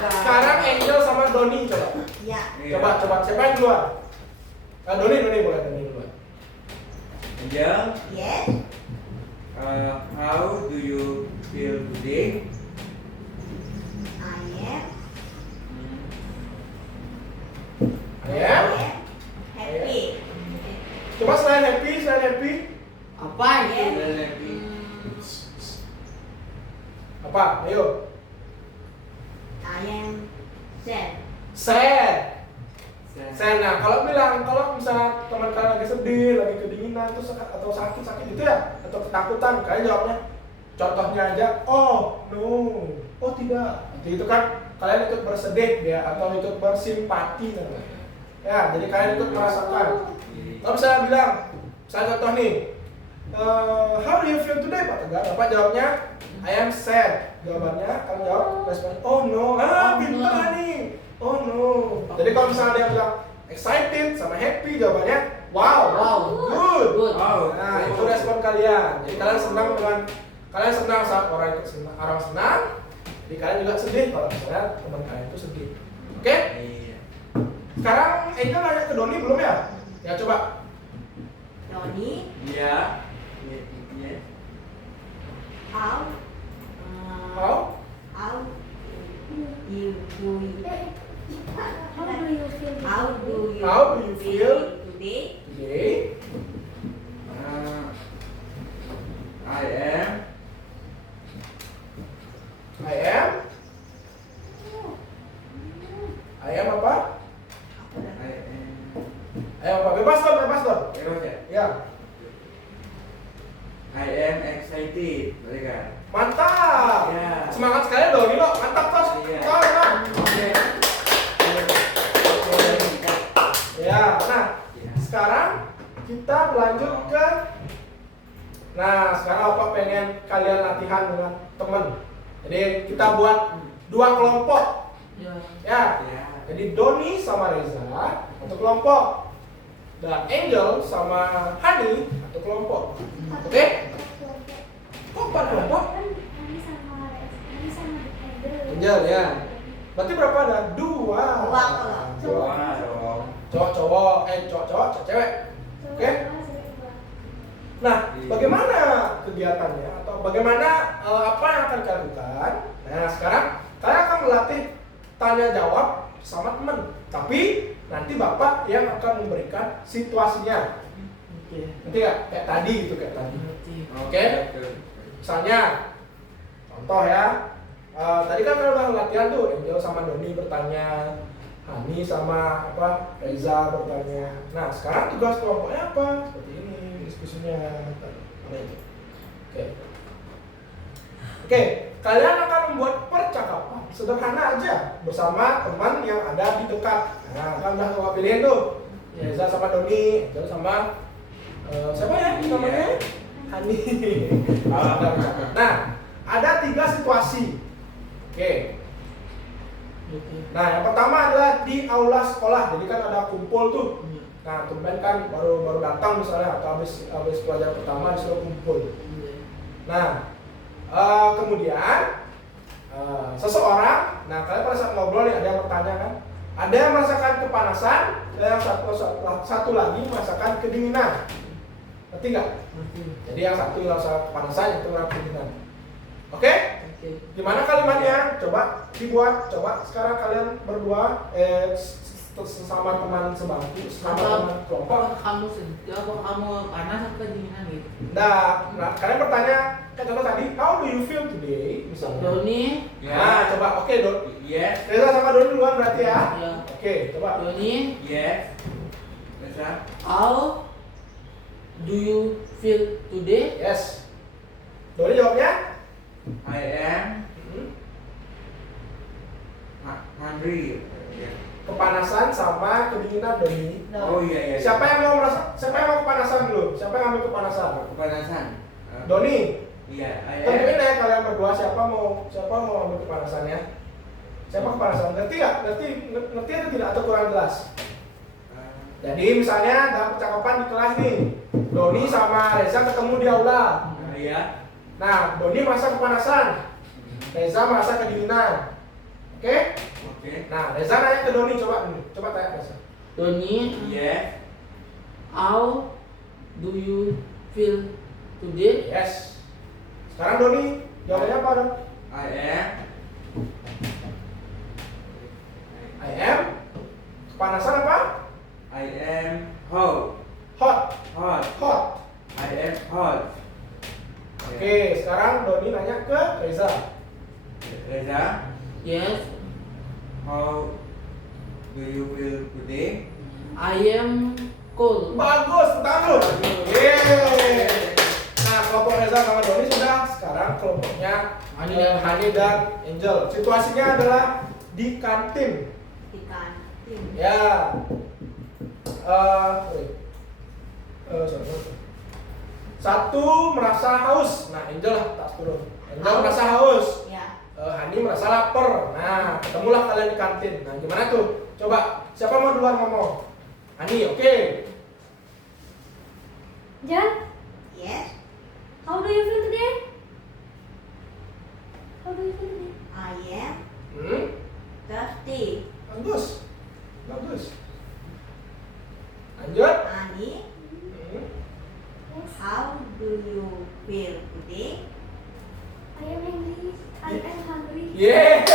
Sekarang Angel sama Doni coba. Ya. Coba siapa yang duluan? Doni boleh duluan. Angel, Yes. how do you feel today? I am. Ya. Happy. Coba selain happy. Apa itu? Feel happy. Apa? Ayo. I am sad. Sad. Nah, kalau misalnya teman kalian lagi sedih, lagi kedinginan, atau sakit gitu ya, atau ketakutan, kalian jawabnya, contohnya aja, oh no, oh tidak. Nanti itu kan kalian ikut bersedih ya, atau ikut bersimpati namanya. Ya, jadi kalian ikut merasakan. Kalau misalnya bilang, saya contoh nih, how do you feel today, Pak Tegar? Bapak jawabnya, I am sad. Jawabannya, kamu jawab, responnya, oh no, pintar nih. Oh no. Jadi kalau misalnya dia bilang excited sama happy, jawabannya wow, good. Wow. Nah, itu respon kalian. Jadi kalian senang saat orang senang. Jadi kalian juga sedih kalau misalnya teman kalian itu sedih. Oke? Iya. Sekarang Angel nanya ke Doni belum ya? Ya coba. Doni, Iya. Iya. how How? you do How do you feel? how do you feel today? Today. I am. I am apa? I am. Ayo apa? Bebas dong. Terus ya. Ya. I am excited. Boleh kan? Mantap. Iya. Semangat sekali Doni lo, mantap Tos. Iya. Oke. Ya, nah Iya. sekarang kita lanjut ke. Nah sekarang Opa pengen kalian latihan dengan temen. Jadi kita buat 2 kelompok. Ya. Ya. Iya. Jadi Doni sama Reza satu kelompok. Dan Angel sama Hani satu kelompok. Oke? Kok 4 kelompok? Kan Hani sama Angel. Angel ya. Berarti berapa ada? 2. Dua kalau. Dua dong. Cowok-cowok, cowok-cowok, cewek. Oke? Nah, bagaimana kegiatannya atau bagaimana apa yang akan kalian lakukan? Nah, sekarang kalian akan melatih tanya jawab sama teman. Tapi nanti Bapak yang akan memberikan situasinya. Oke. Nanti nggak? Kayak tadi gitu, kayak tadi. Ngerti. Oke? Misalnya, contoh ya. Tadi kan kalian udah latihan tuh, Angel sama Doni bertanya, Hani sama Reza bertanya. Nah, sekarang tugas kelompoknya apa? Seperti ini diskusinya. Mana itu? Oke, kalian akan membuat percakapan sederhana aja bersama teman yang ada di dekat. Nah, kan udah coba pilihin tuh. Reza sama Doni, Angel sama siapa ya namanya? Hani. Nah, ada 3 situasi. Oke. Nah, yang pertama adalah di aula sekolah. Jadi kan ada kumpul tuh. Nah, tumben kan baru datang misalnya atau habis pelajaran pertama disuruh kumpul. Nah, kemudian seseorang, nah kalian pada saat ngobrol nih ada yang bertanya kan, ada yang merasakan kepanasan, dan yang satu lagi merasakan kedinginan. Ngerti nggak? Jadi yang satu merasa kepanasan, yang satu merasa kedinginan. Oke? Gimana kalimatnya? Coba dibuat. Coba sekarang kalian berdua sesama teman sebangku, sama teman kelompok. Kamu sedih, kamu panas atau kedinginan gitu? Nah, kalian bertanya, kan contoh tadi, how do you feel today? Misalnya. Doni. Nah, coba, oke, Yes. Reza sama Doni duluan berarti ya. Ya. Oke, coba. Doni. Yes. Reza. How do you feel today? Yes. Doni jawabnya? I am hungry. Kepanasan sama kedinginan Doni. Oh iya iya. Siapa yang mau kepanasan dulu? Siapa yang ambil kepanasan? Kepanasan. Doni. Iya. I am. Tentuin ya kalian berdua siapa mau ambil kepanasannya? Siapa kepanasan? Ngerti nggak? Ngerti atau tidak atau kurang jelas? Jadi misalnya dalam percakapan di kelas nih, Doni sama Reza ketemu di aula. Iya. Nah, Doni merasa kepanasan, Reza merasa kedinginan. Oke? Oke. Nah, Reza nanya ke Doni, coba tanya Reza. Doni. Yes. How do you feel today? Yes. Sekarang Doni jawabannya apa dong? I am. Kepanasan apa? I am hot. Hot. Hot. Hot. I am hot. Oke, sekarang Doni nanya ke Reza. Reza, Yes, how do you feel today? I am cold. Bagus, tangan lu. Yeay. Nah, kelompok Reza sama Doni sudah. Sekarang kelompoknya Hani dan Angel. Situasinya adalah di kantin. Di kantin. Ya. Sorry. Satu merasa haus. Nah, Angel lah tas turun. Angel merasa haus. Ya. Hani merasa lapar. Nah, ketemulah kalian di kantin. Nah, gimana tuh? Coba, siapa mau duluan ngomong? Hani, oke. Jan, Yes. how do you feel today? How do you feel today? I am thirsty. Bagus. Lanjut. Ani, Hmm. Yes. how do you feel today? I am hungry. I am hungry. Yeay.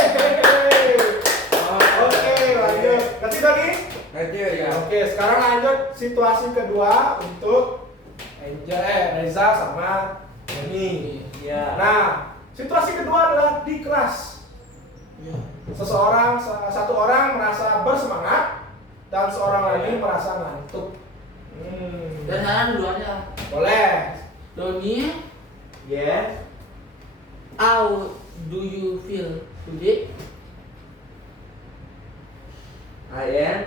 Oke, lanjut. Ngerti Doni? Lanjut ya. Oke, sekarang lanjut situasi kedua untuk Reza sama Doni. Iya. Nah, situasi kedua adalah di kelas. Satu orang merasa bersemangat dan seorang lagi merasa ngantuk. Dan sana duluan ya. Boleh. Doni, Yes. How do you feel today? I am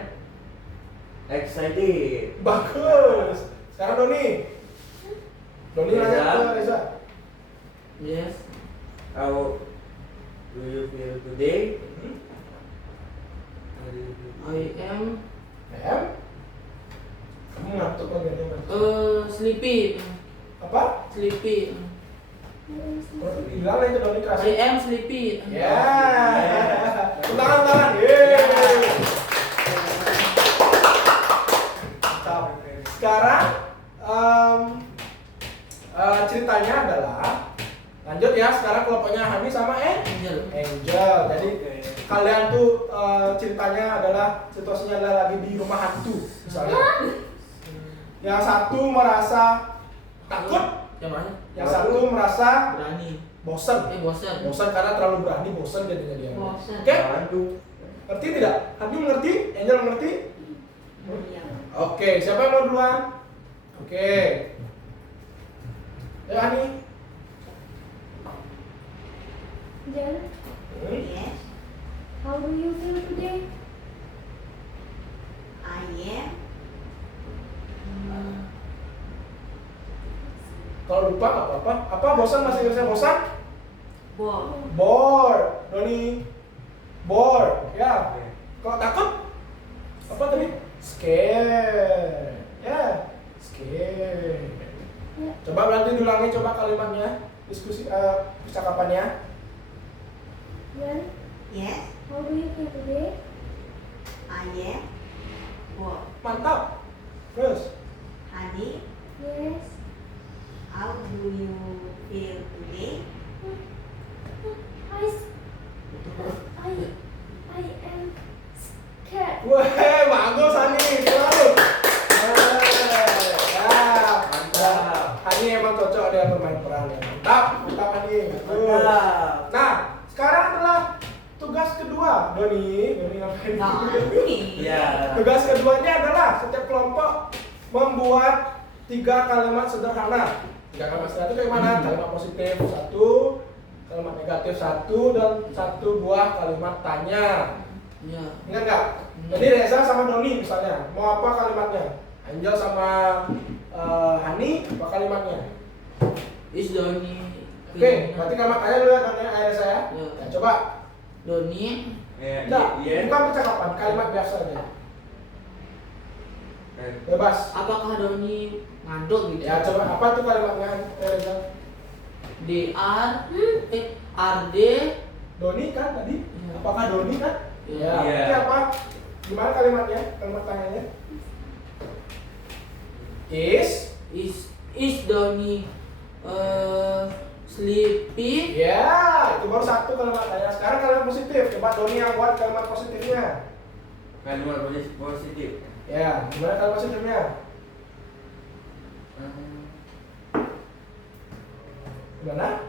excited. Bagus. Sekarang Doni. Doni nanya ke Reza. Yes. How do you feel today? I am Kamu ngantuk kan ganti apa? sleepy. Apa? Sleepy. Bilang lah itu Doni keras. I am sleepy. Ya. Tangan. Yeay. Mantap. Sekarang ceritanya adalah lanjut ya. Sekarang kelompoknya Hani sama Angel. Angel. Jadi kalian tuh ceritanya adalah situasinya adalah lagi di rumah hantu misalnya. Yang satu merasa takut, Yang mana? yang satu merasa Berani. bosan. Bosan. Bosan karena terlalu berani, bosan jadinya dia. Bosan. Oke? Hantu. Ngerti tidak? Hani mengerti? Angel mengerti? Iya. Oke, siapa yang mau duluan? Oke. Ayo Hani. Jen, Yes. how do you feel today? I am. Kalau lupa nggak apa-apa. Apa bosan masih Inggrisnya bosan? Bored. Bored. Doni. Bored. Ya. Kalau takut? Apa tadi? Scared. Ya. Scared. Ya. Coba berarti diulangi coba kalimatnya. Diskusi percakapannya. Jen, Yes. how do you feel today? I am. Bored. Mantap. Terus. Honey, Yes. how do you feel today? I am scared. Wah, bagus Hani. Selalu. Ya. Mantap. Hani emang cocok dia bermain peran ya. Mantap. Mantap Hani. Mantap. Nah, sekarang adalah tugas kedua. Doni ngapain? Honey. Ya. Tugas keduanya adalah setiap kelompok membuat 3 kalimat sederhana. 3 kalimat sederhana itu kayak mana? Kalimat positif 1, kalimat negatif 1, dan 1 buah kalimat tanya. Ya. Ingat nggak? Jadi Reza sama Doni misalnya, mau apa kalimatnya? Angel sama Hani, apa kalimatnya? Is Doni. Oke, berarti kalimat tanya dulu ya Doni, Reza ya. Ya. Ya, coba. Doni. Enggak, Iya. bukan percakapan, kalimat biasa aja. Bebas. Apakah Doni ngantuk gitu? Ya, coba apa tuh kalimatnya Reza? RD. Doni kan tadi? Ya. Apakah Doni kan? Ya. Ya. Iya. Berarti apa? Gimana kalimatnya? Kalimat tanyanya? Is Doni sleepy? Ya, itu baru 1 kalimat tanya. Sekarang kalimat positif. Coba Doni yang buat kalimat positifnya. Kalimat positif. Ya, gimana kalimat positifnya? Gimana?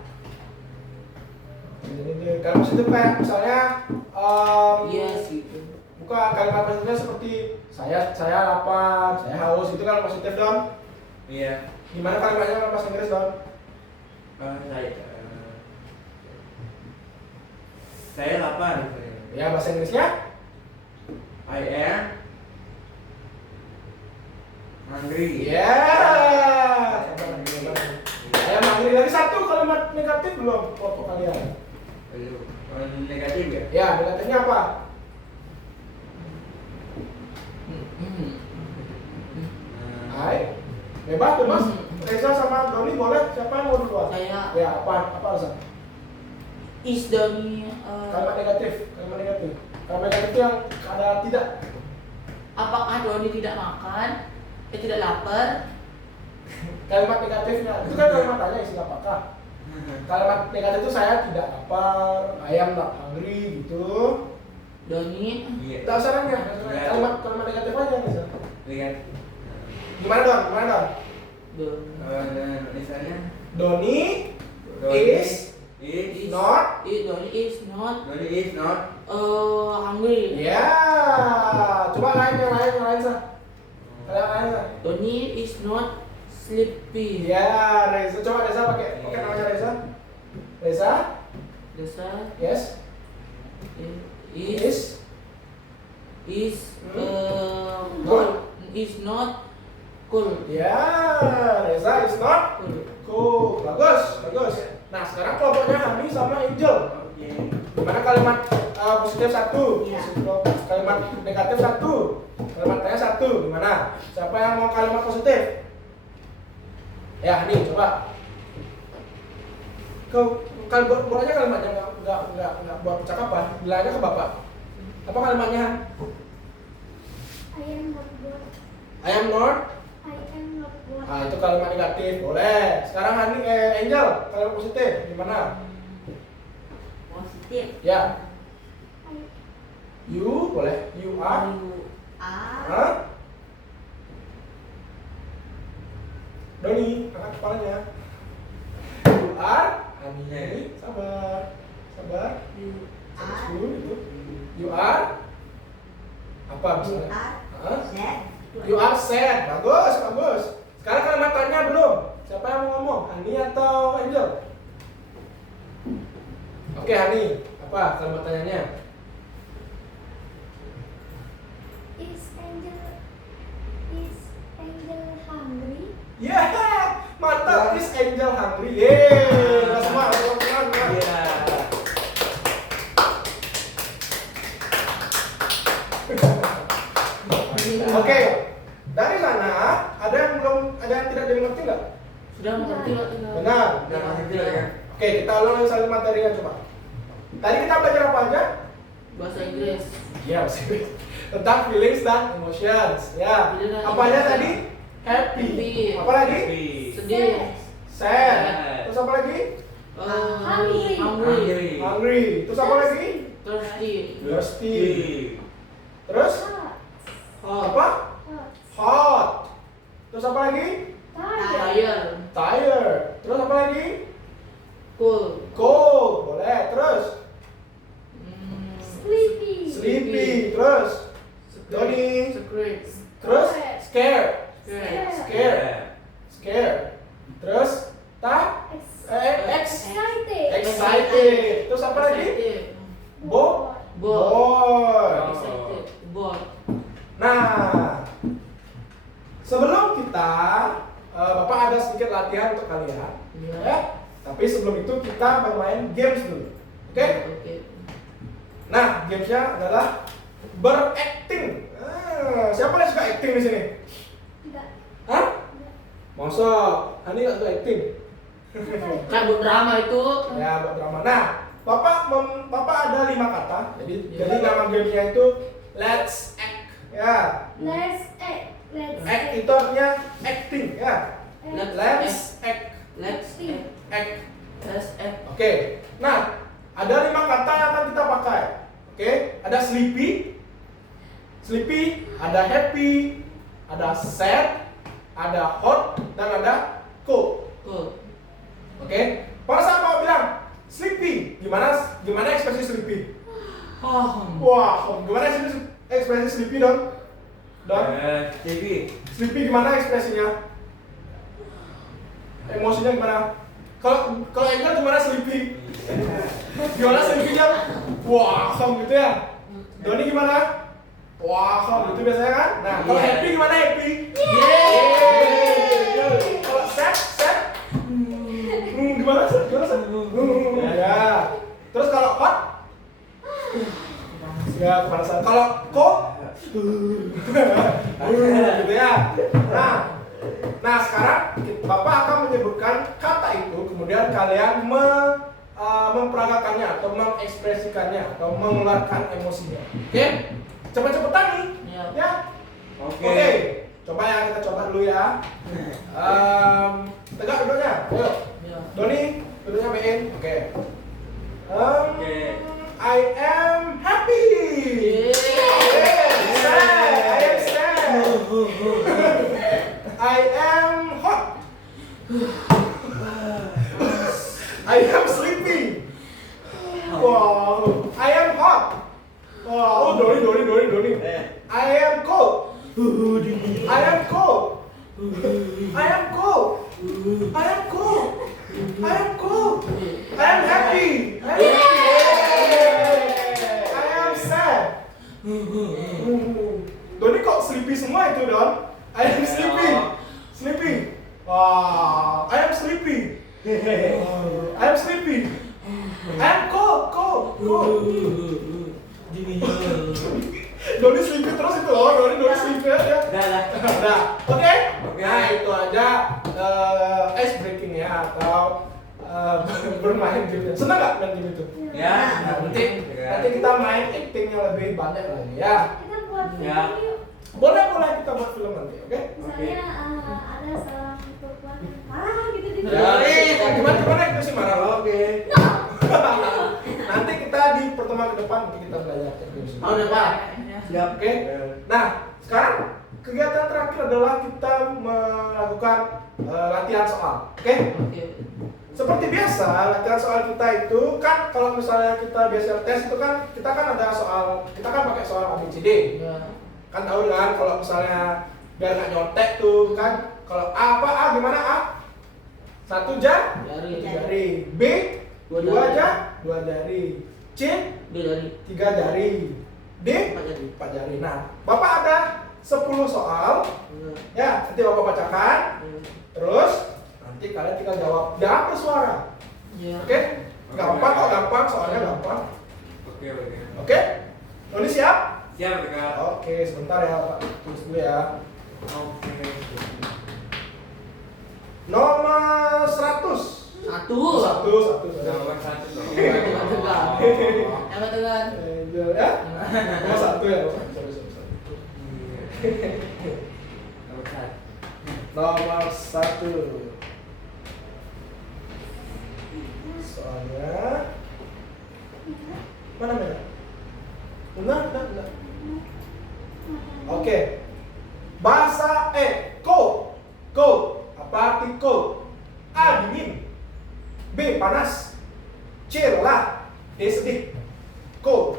Ini kalimat positif kayak misalnya Yes gitu. bukan kalimat positifnya seperti saya lapar, saya haus, itu kan positif Don. Iya. Gimana kalimatnya dalam bahasa Inggris Don? Saya lapar. Ya bahasa Inggrisnya? I am hungry. Ya. Saya manggil lagi 1 kalimat negatif belum kelompok kalian? Belum. Negatif ya? Ya, negatifnya apa? Hai. Bebas. Reza sama Doni boleh. Siapa yang mau duluan? Saya. Ya, apa alasan? Is Doni Kalimat negatif. Kalimat negatif itu yang ada tidak. apakah Doni tidak makan? Tidak lapar? Kalimat negatifnya itu kan kalimat tanya isi apakah. Kalimat negatif itu saya tidak lapar, I am not hungry gitu. Doni. Iya. Tidak usah nanya. Ya. Kalimat negatif aja Reza. Lihat. Gimana Don? Doni. Misalnya. Doni Is not. Doni is not hungry. Ya. Coba yang lain sah. Kalian lain sah. Doni is not sleepy. Ya, Reza. Coba Reza pakai namanya Reza. Desa? Desa Yes. is Cool. not cool. Ya, Reza is not cool. Bagus, bagus. Nah, sekarang kelompoknya Hani sama Angel. Gimana kalimat positif 1? Iya. Kalimat negatif 1. Kalimat tanya 1. Gimana? Siapa yang mau kalimat positif? Ya, Hani, coba. Kalau buat aja kalimatnya nggak buat percakapan, bilang aja ke Bapak. Apa kalimatnya, Han? I am not bored. I am not. I am not bored. Ah, itu kalimat negatif. Boleh. Sekarang Hani, Angel, kalimat positif. Gimana? Positif. Ya. I- You, boleh. You are. You are. Hah? Doni, angkat kepalanya. You are. Hani, sabar. Sabar. You Fokus are. dulu itu. You are. Apa You misalnya? are. Hah? Sad. You are sad. Bagus, bagus. Sekarang kalimat tanya belum? Siapa yang mau ngomong? Hani atau Angel? Oke, Hani. Apa kalimat tanyanya? Is Angel hungry? Yeah, mantap. Is Angel hungry? Yeay, udah semua. Iya. Oke, dari sana ada yang tidak dimengerti nggak? Sudah mengerti Pak tinggal. Benar. Udah ngerti lah ya. Oke, kita ulang lagi materinya coba. Tadi kita belajar apa aja? Bahasa Inggris. Ya, tentang feelings dan emotions. Ya. Apa aja tadi? Happy. Happy. Apa lagi? Sedih. Sad. Terus apa lagi? Hungry. Hungry. Hungry. Terus apa lagi? Thirsty. Thirsty. Terus Hot. apa? Hot. Hot. Terus apa lagi? Tired. Tired. Tired. Terus apa lagi? Cool. Cold. Boleh. Terus Sleepy. sleepy. Terus Doni. Secret. Terus scared. Scared. Scared. Scared. Terus Excited. excited. Terus apa lagi? Excited. Bored. Bored. Bored. Excited. Bored. Nah, sebelum kita Bapak ada sedikit latihan untuk kalian, Iya. ya. Tapi sebelum itu kita bermain games dulu, oke? Oke. Nah, gamesnya adalah berakting. Siapa yang suka acting di sini? Enggak. Hah? Masa? Hani nggak suka acting? Kayak buat drama itu. Ya, buat drama. Nah, Bapak ada 5 kata. Iya. Jadi nama gamesnya itu Let's Act. Ya, Let's act. Let's act itu artinya acting. Ya, Let's act. Let's Act. act. Oke. Nah, ada 5 kata yang akan kita pakai. Oke, ada sleepy. Sleepy, ada happy, ada sad, ada hot, dan ada cold. Cool. Oke. Pada saat Bapak bilang sleepy, gimana ekspresi sleepy? Oh. Wah, gimana ekspresi sleepy dong? Dong? TV. Sleepy gimana ekspresinya? Emosinya gimana? Kalau Angel gimana sleepy? Gimana sleepy-nya? Wah, gitu ya. Doni gimana? Wah, gitu biasanya kan? Nah, kalau Iya. happy gimana happy? Yeay. Kalau sad? Gimana sad? Ya. Terus kalau hot? Ya, kepanasan. Kalau cold? Gitu ya. Nah sekarang Bapak akan menyebutkan kata itu, kemudian kalian memperagakannya atau mengekspresikannya atau mengeluarkan emosinya. Oke? Cepet-cepetan nih. Iya. Ya. Oke. Oke. Coba ya, kita coba dulu ya. Tegak duduknya. Ayo. Iya. Doni, duduknya bein. Oke. Oke. I am happy. Yeay. Sad. I am sad. I am hot. I am sleepy. Wow. I am hot. Wow. Doni. I am cold. I am cold. I am cold. I am cold. I am cold. I am happy. itu Don? I am sleepy. Sleepy. Wah, I am sleepy. I am sleepy. I am cold. Doni sleepy terus itu loh, Doni sleepy aja. Udah. Oke? Nah, itu aja ice breaking ya atau bermain game. Senang nggak main game itu? Ya, Nanti kita main acting yang lebih banyak lagi ya. Kita buat Ya. film yuk. Boleh kita buat film nanti, oke? Misalnya ada seorang perempuan yang marah gitu di Ya, gimana itu sih marah? Oke. Nanti kita di pertemuan ke depan kita belajar acting. Oh, udah Pak. Siap. Oke. Nah, sekarang kegiatan terakhir adalah kita melakukan latihan soal. Oke? Oke. Seperti biasa, latihan soal kita itu kan kalau misalnya kita biasa tes itu kan kita kan ada soal, kita kan pakai soal ABCD. Ya. Kan tahu kan kalau misalnya biar nggak nyontek tuh kan kalau A apa A gimana A? 1 jari, B 2 jari, C 2 jari. 3 jari, D 4 jari. Nah, Bapak ada 10 soal, ya nanti Bapak bacakan, terus nanti kalian tinggal jawab, jangan bersuara, Ya. oke? Gampang, soalnya gampang, Oke. oke? Doni siap? Siap, Kak. Oke, sebentar ya Pak, tulis dulu ya. Oke. Nomor 100. Satu. Satu. Nomor 1. Yang ketegan. Angel ya. Nomor 1 ya. Sorry. Nomor 1. Nomor 1. Soalnya mana merah? Benar. Oke. Bahasa cold. Apa arti cold? A dingin. B panas. C lelah. D sedih. Cold.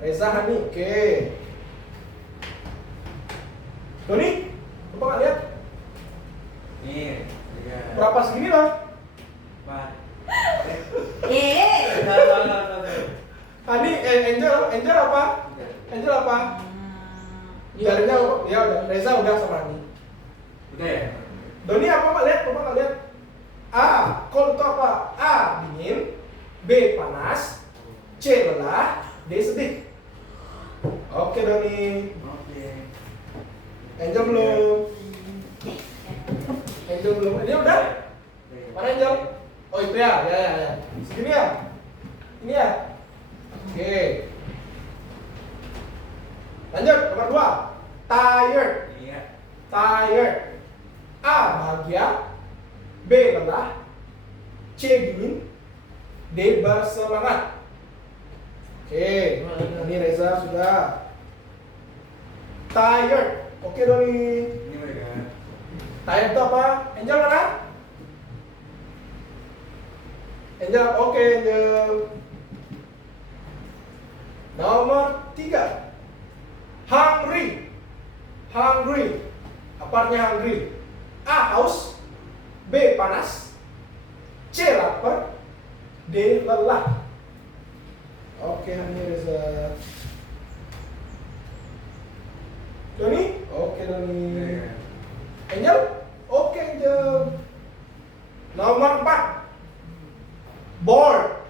Reza Hani. Oke. Doni, Bapak nggak lihat? Nih, Berapa segini loh? 4. Tadi Angel apa? Angel apa? Jarinya apa? Ya udah, Reza udah sama Hani. Udah ya? Doni apa Pak lihat? Bapak nggak lihat? A, cold itu apa? A, dingin. B, panas. C, lelah. D, sedih. Oke Doni. Oke. Angel belum. Ini udah? Mana Angel? Oh itu ya. Segini ya? Ini ya? Oke. Lanjut, nomor 2. Tired. Iya. A, bahagia. B, lelah. C, dingin. D, bersemangat. Oke, ini Reza sudah. Tired. Oke Doni. Ini mereka. Tired itu apa? Angel mana? Angel, oke Angel. Nomor 3. Hungry. Apa artinya hungry? A, haus. B, panas. C, lapar. D, lelah. Oke, ini Reza. Doni? Oke Doni. Angel? Oke Angel. Nomor 4. Bored.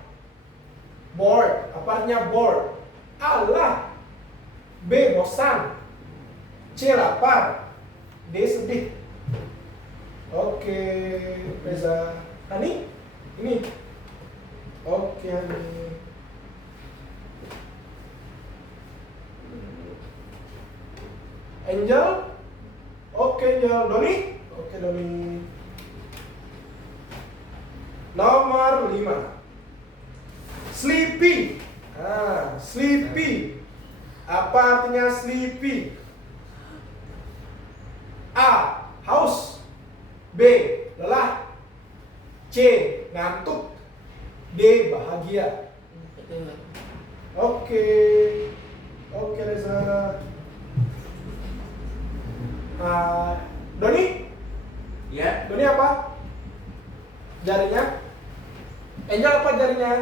Apa artinya bored? A, lelah. B, bosan. C, lapar. D, sedih. Oke, Reza. Hani? Ini. Oke, Hani. Angel? Oke, Angel. Doni? Oke, Doni. Nomor 5. Sleepy. Sleepy. Apa artinya sleepy? A, haus. B, lelah. C, ngantuk. D, bahagia. Oke, Reza. Doni? Iya. Doni apa? Jarinya? Angel apa jarinya?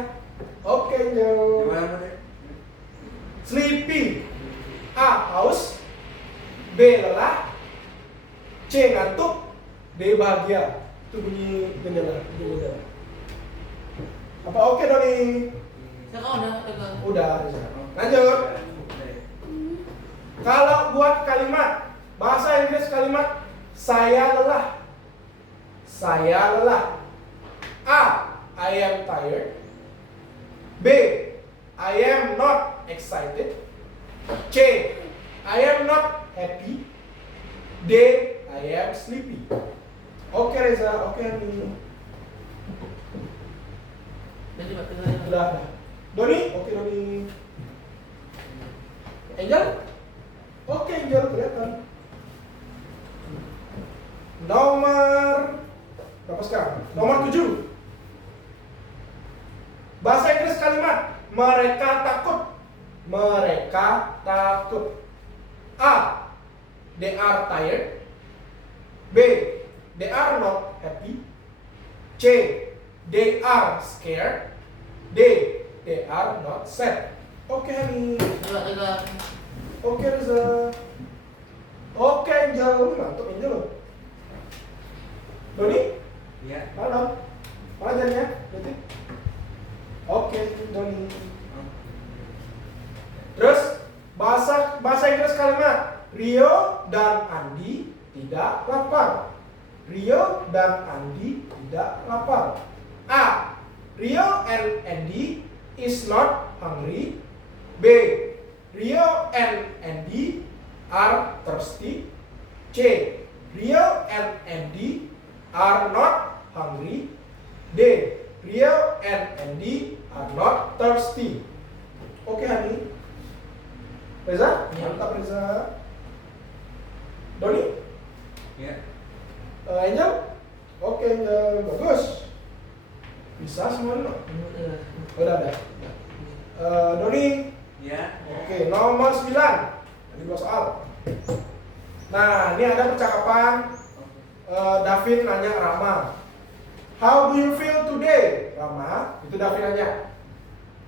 Oke, Angel. Gimana, Pak? Sleepy. A, haus. B lelah, C ngantuk, D bahagia. Itu bunyi jendela. Apa oke Doni? Udah. Udah. Lanjut. Kalau buat kalimat bahasa Inggris kalimat saya lelah. Saya lelah. A. I am tired. B. I am not excited. C. I am not happy. D. I am sleepy. Oke Reza, oke nih. Udah. Doni, oke Doni. Angel? Oke Angel, kelihatan. Nomor berapa sekarang? Nomor 7. Bahasa Inggris kalimat mereka takut. Mereka takut. A. They are tired. B. They are not happy. C. They are scared. D. They are not sad. Oke nih. Oke Reza. Oke Angel, mantap Angel. Doni? Ya. Malam. Pelajarannya, detik. Oke, Doni. Terus bahasa Inggris kalimat Rio dan Andi tidak lapar. Rio dan Andi tidak lapar. A. Rio and Andy is not hungry. B. Rio and Andy are thirsty. C. Rio and Andy are not hungry. D. Rio and Andy are not thirsty. Oke Hani. Reza? Ya. Mantap Reza. Doni? Ya. Angel? Oke Angel, bagus. Bisa semua lo? Udah ada. Doni? Ya. Oke, nomor 9. Tadi 2 soal. Nah, ini ada percakapan. Davin nanya Rama, how do you feel today? Rama, itu Davin nanya.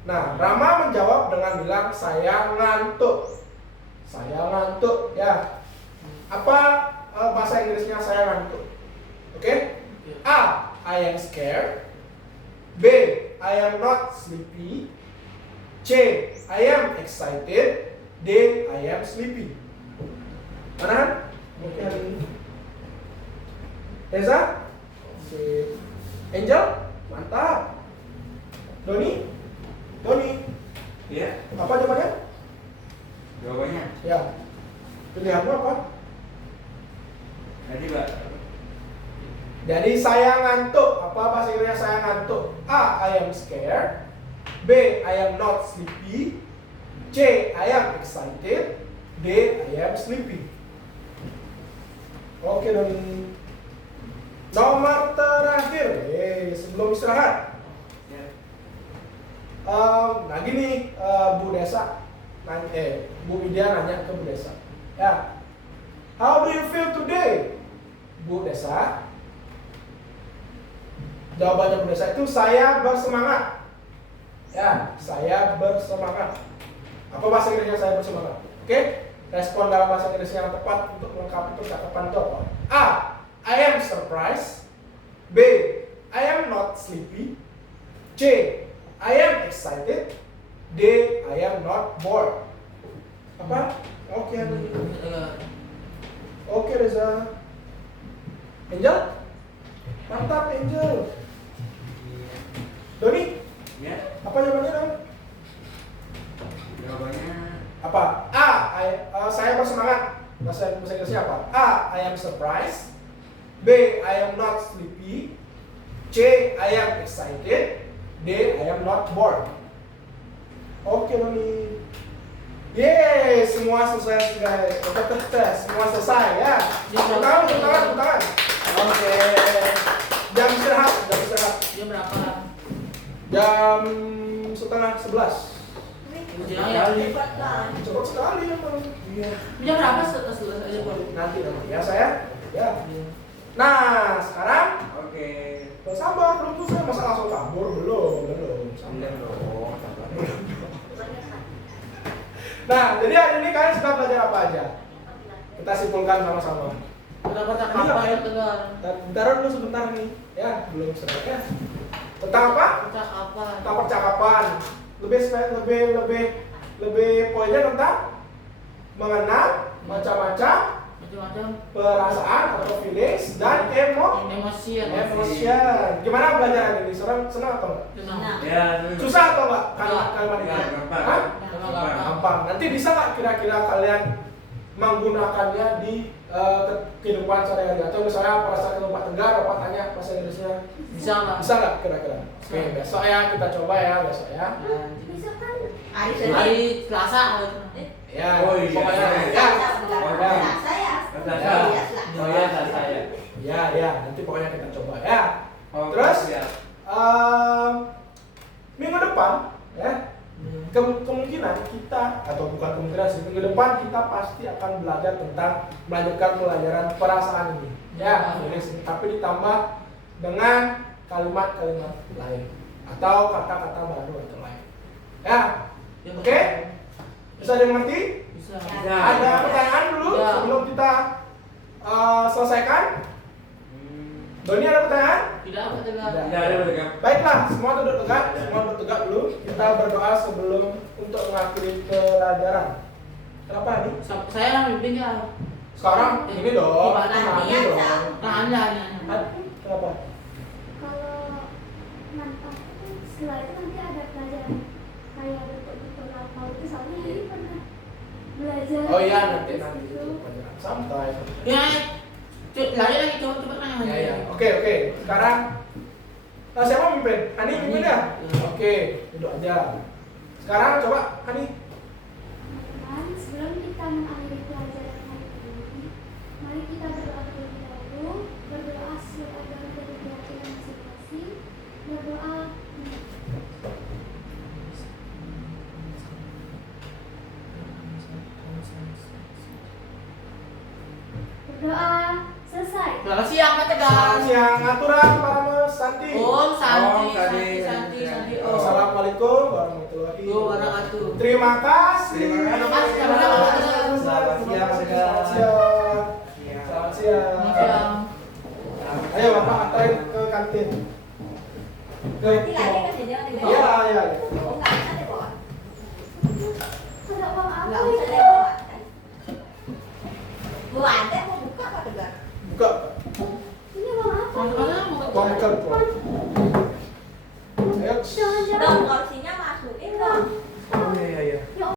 Nah, Rama menjawab dengan bilang saya ngantuk. Saya ngantuk, ya. Apa bahasa Inggrisnya saya ngantuk? Oke? A. I am scared. B. I am not sleepy. C. I am excited. D. I am sleepy. Mana? Oke, hari ini. Reza? Oke. Angel? Mantap. Doni? Ya. Apa jawabannya? Jawabannya. Ya. Pilihanmu apa? Tadi Pak. Jadi saya ngantuk. Apa bahasa Inggrisnya saya ngantuk? A. I am scared. B. I am not sleepy. C. I am excited. D. I am sleepy. Oke Doni. Nomor terakhir, sebelum istirahat. Ya. Nah gini, Bu Desa, Bu Widya nanya ke Bu Desa. Ya, how do you feel today, Bu Desa? Jawabannya Bu Desa itu saya bersemangat. Ya, saya bersemangat. Apa bahasa Inggrisnya saya bersemangat? Oke, respon dalam bahasa Inggris yang tepat untuk melengkapi percakapan itu apa? A. I am surprised. B. I am not sleepy. C. I am excited. D. I am not bored. Apa? Oke. Oke Reza. Angel? Mantap Angel. Doni? Ya. Apa jawabannya dong? Jawabannya Apa? A. Saya bersemangat. Bahasa Inggrisnya apa? A. I am surprised. B. I am not sleepy. C. I am excited. D. I am not bored. Oke Doni. Yeay, semua selesai guys. Semua selesai ya. Tepuk tangan. Oke. Jam istirahat. Jam berapa? Jam setengah 11. Cepat lah. Cepat sekali emang. Iya. Jam berapa selesai aja baru? Nanti ya saya. Ya. Nah, sekarang oke. sabar, belum selesai. Masa langsung kabur? Belum. Sambil dong. Nah, jadi hari ini kalian sudah belajar apa aja? Kita simpulkan sama-sama. Ada Ini percakapan ngapain? yang tegar. Bentar dulu sebentar nih. Ya, belum selesai ya. Tentang apa? Percakapan. Tentang percakapan. Lebih poinnya tentang mengenal macam-macam Macam-macam perasaan atau feelings dan emosi ya. emotion. Gimana belajar ini? Senang atau enggak? Tenang. Nah. Ya, Susah atau enggak? Kalimat ini? Gampang. Hah? Gampang. Gampang. Nanti bisa nggak kira-kira kalian menggunakannya di kehidupan sehari-hari? Atau misalnya pada saat ketemu Pak Tegar, Pak tanya bahasa Inggrisnya, Bisa nggak? bisa nggak kira-kira? Oke, besok ya kita coba ya besok ya. Besok kan Hari Selasa. Ya, Oh, iya. pokoknya ya. Oh ya, saya. Ya, nanti pokoknya kita coba ya. Oh, Terus? ya. Minggu depan ya, kemungkinan kita atau bukan kemungkinan sih, minggu depan kita pasti akan belajar tentang melanjutkan pelajaran perasaan ini ya, tapi ditambah dengan kalimat-kalimat lain atau kata-kata baru atau lain ya. Oke? Bisa dimengerti? Bisa. Ya. Ada pertanyaan dulu Ya. sebelum kita selesaikan? Doni ada pertanyaan? Tidak apa tegar. Tidak. Ya, ada beragam. Baiklah, semua duduk tegak, semua duduk tegak dulu. Kita berdoa sebelum untuk mengakhiri pelajaran. Kenapa nih? Saya memimpin ya. Sekarang ini dong, Gimana? ini dong. Hanya. Kenapa? kalau manfaat itu setelah itu nanti ada pelajaran kayak bentuk-bentuk lampau itu soalnya ini pernah belajar. Oh iya, nanti terus itu gitu. pelajaran santai. Ya. Lari lagi coba nanya. Ya. Oke. Sekarang siapa mimpin? Hani mimpin ya? Oke, duduk aja. Sekarang coba Hani. Teman-teman, sebelum kita mengakhiri pelajaran hari ini, mari kita berdoa terlebih dahulu. Berdoa sesuai agama dan keyakinan masing-masing. Berdoa selesai. Selamat siang Pak Tegar. Selamat siang, aturan para Santi. Om Santi. Assalamualaikum warahmatullahi Wabarakatuh. Terima kasih. Terima kasih. Selamat siang, Pak Tegar. Selamat siang. Selamat siang. Selamat siang. Ayo Bapak antarin ke kantin. Ke Iya. Ada uang apa Nggak ya? usah lewat kan? Gua ada mau buka apa tegar? Buka. Ini uang apa? Mana mau Uang bekal.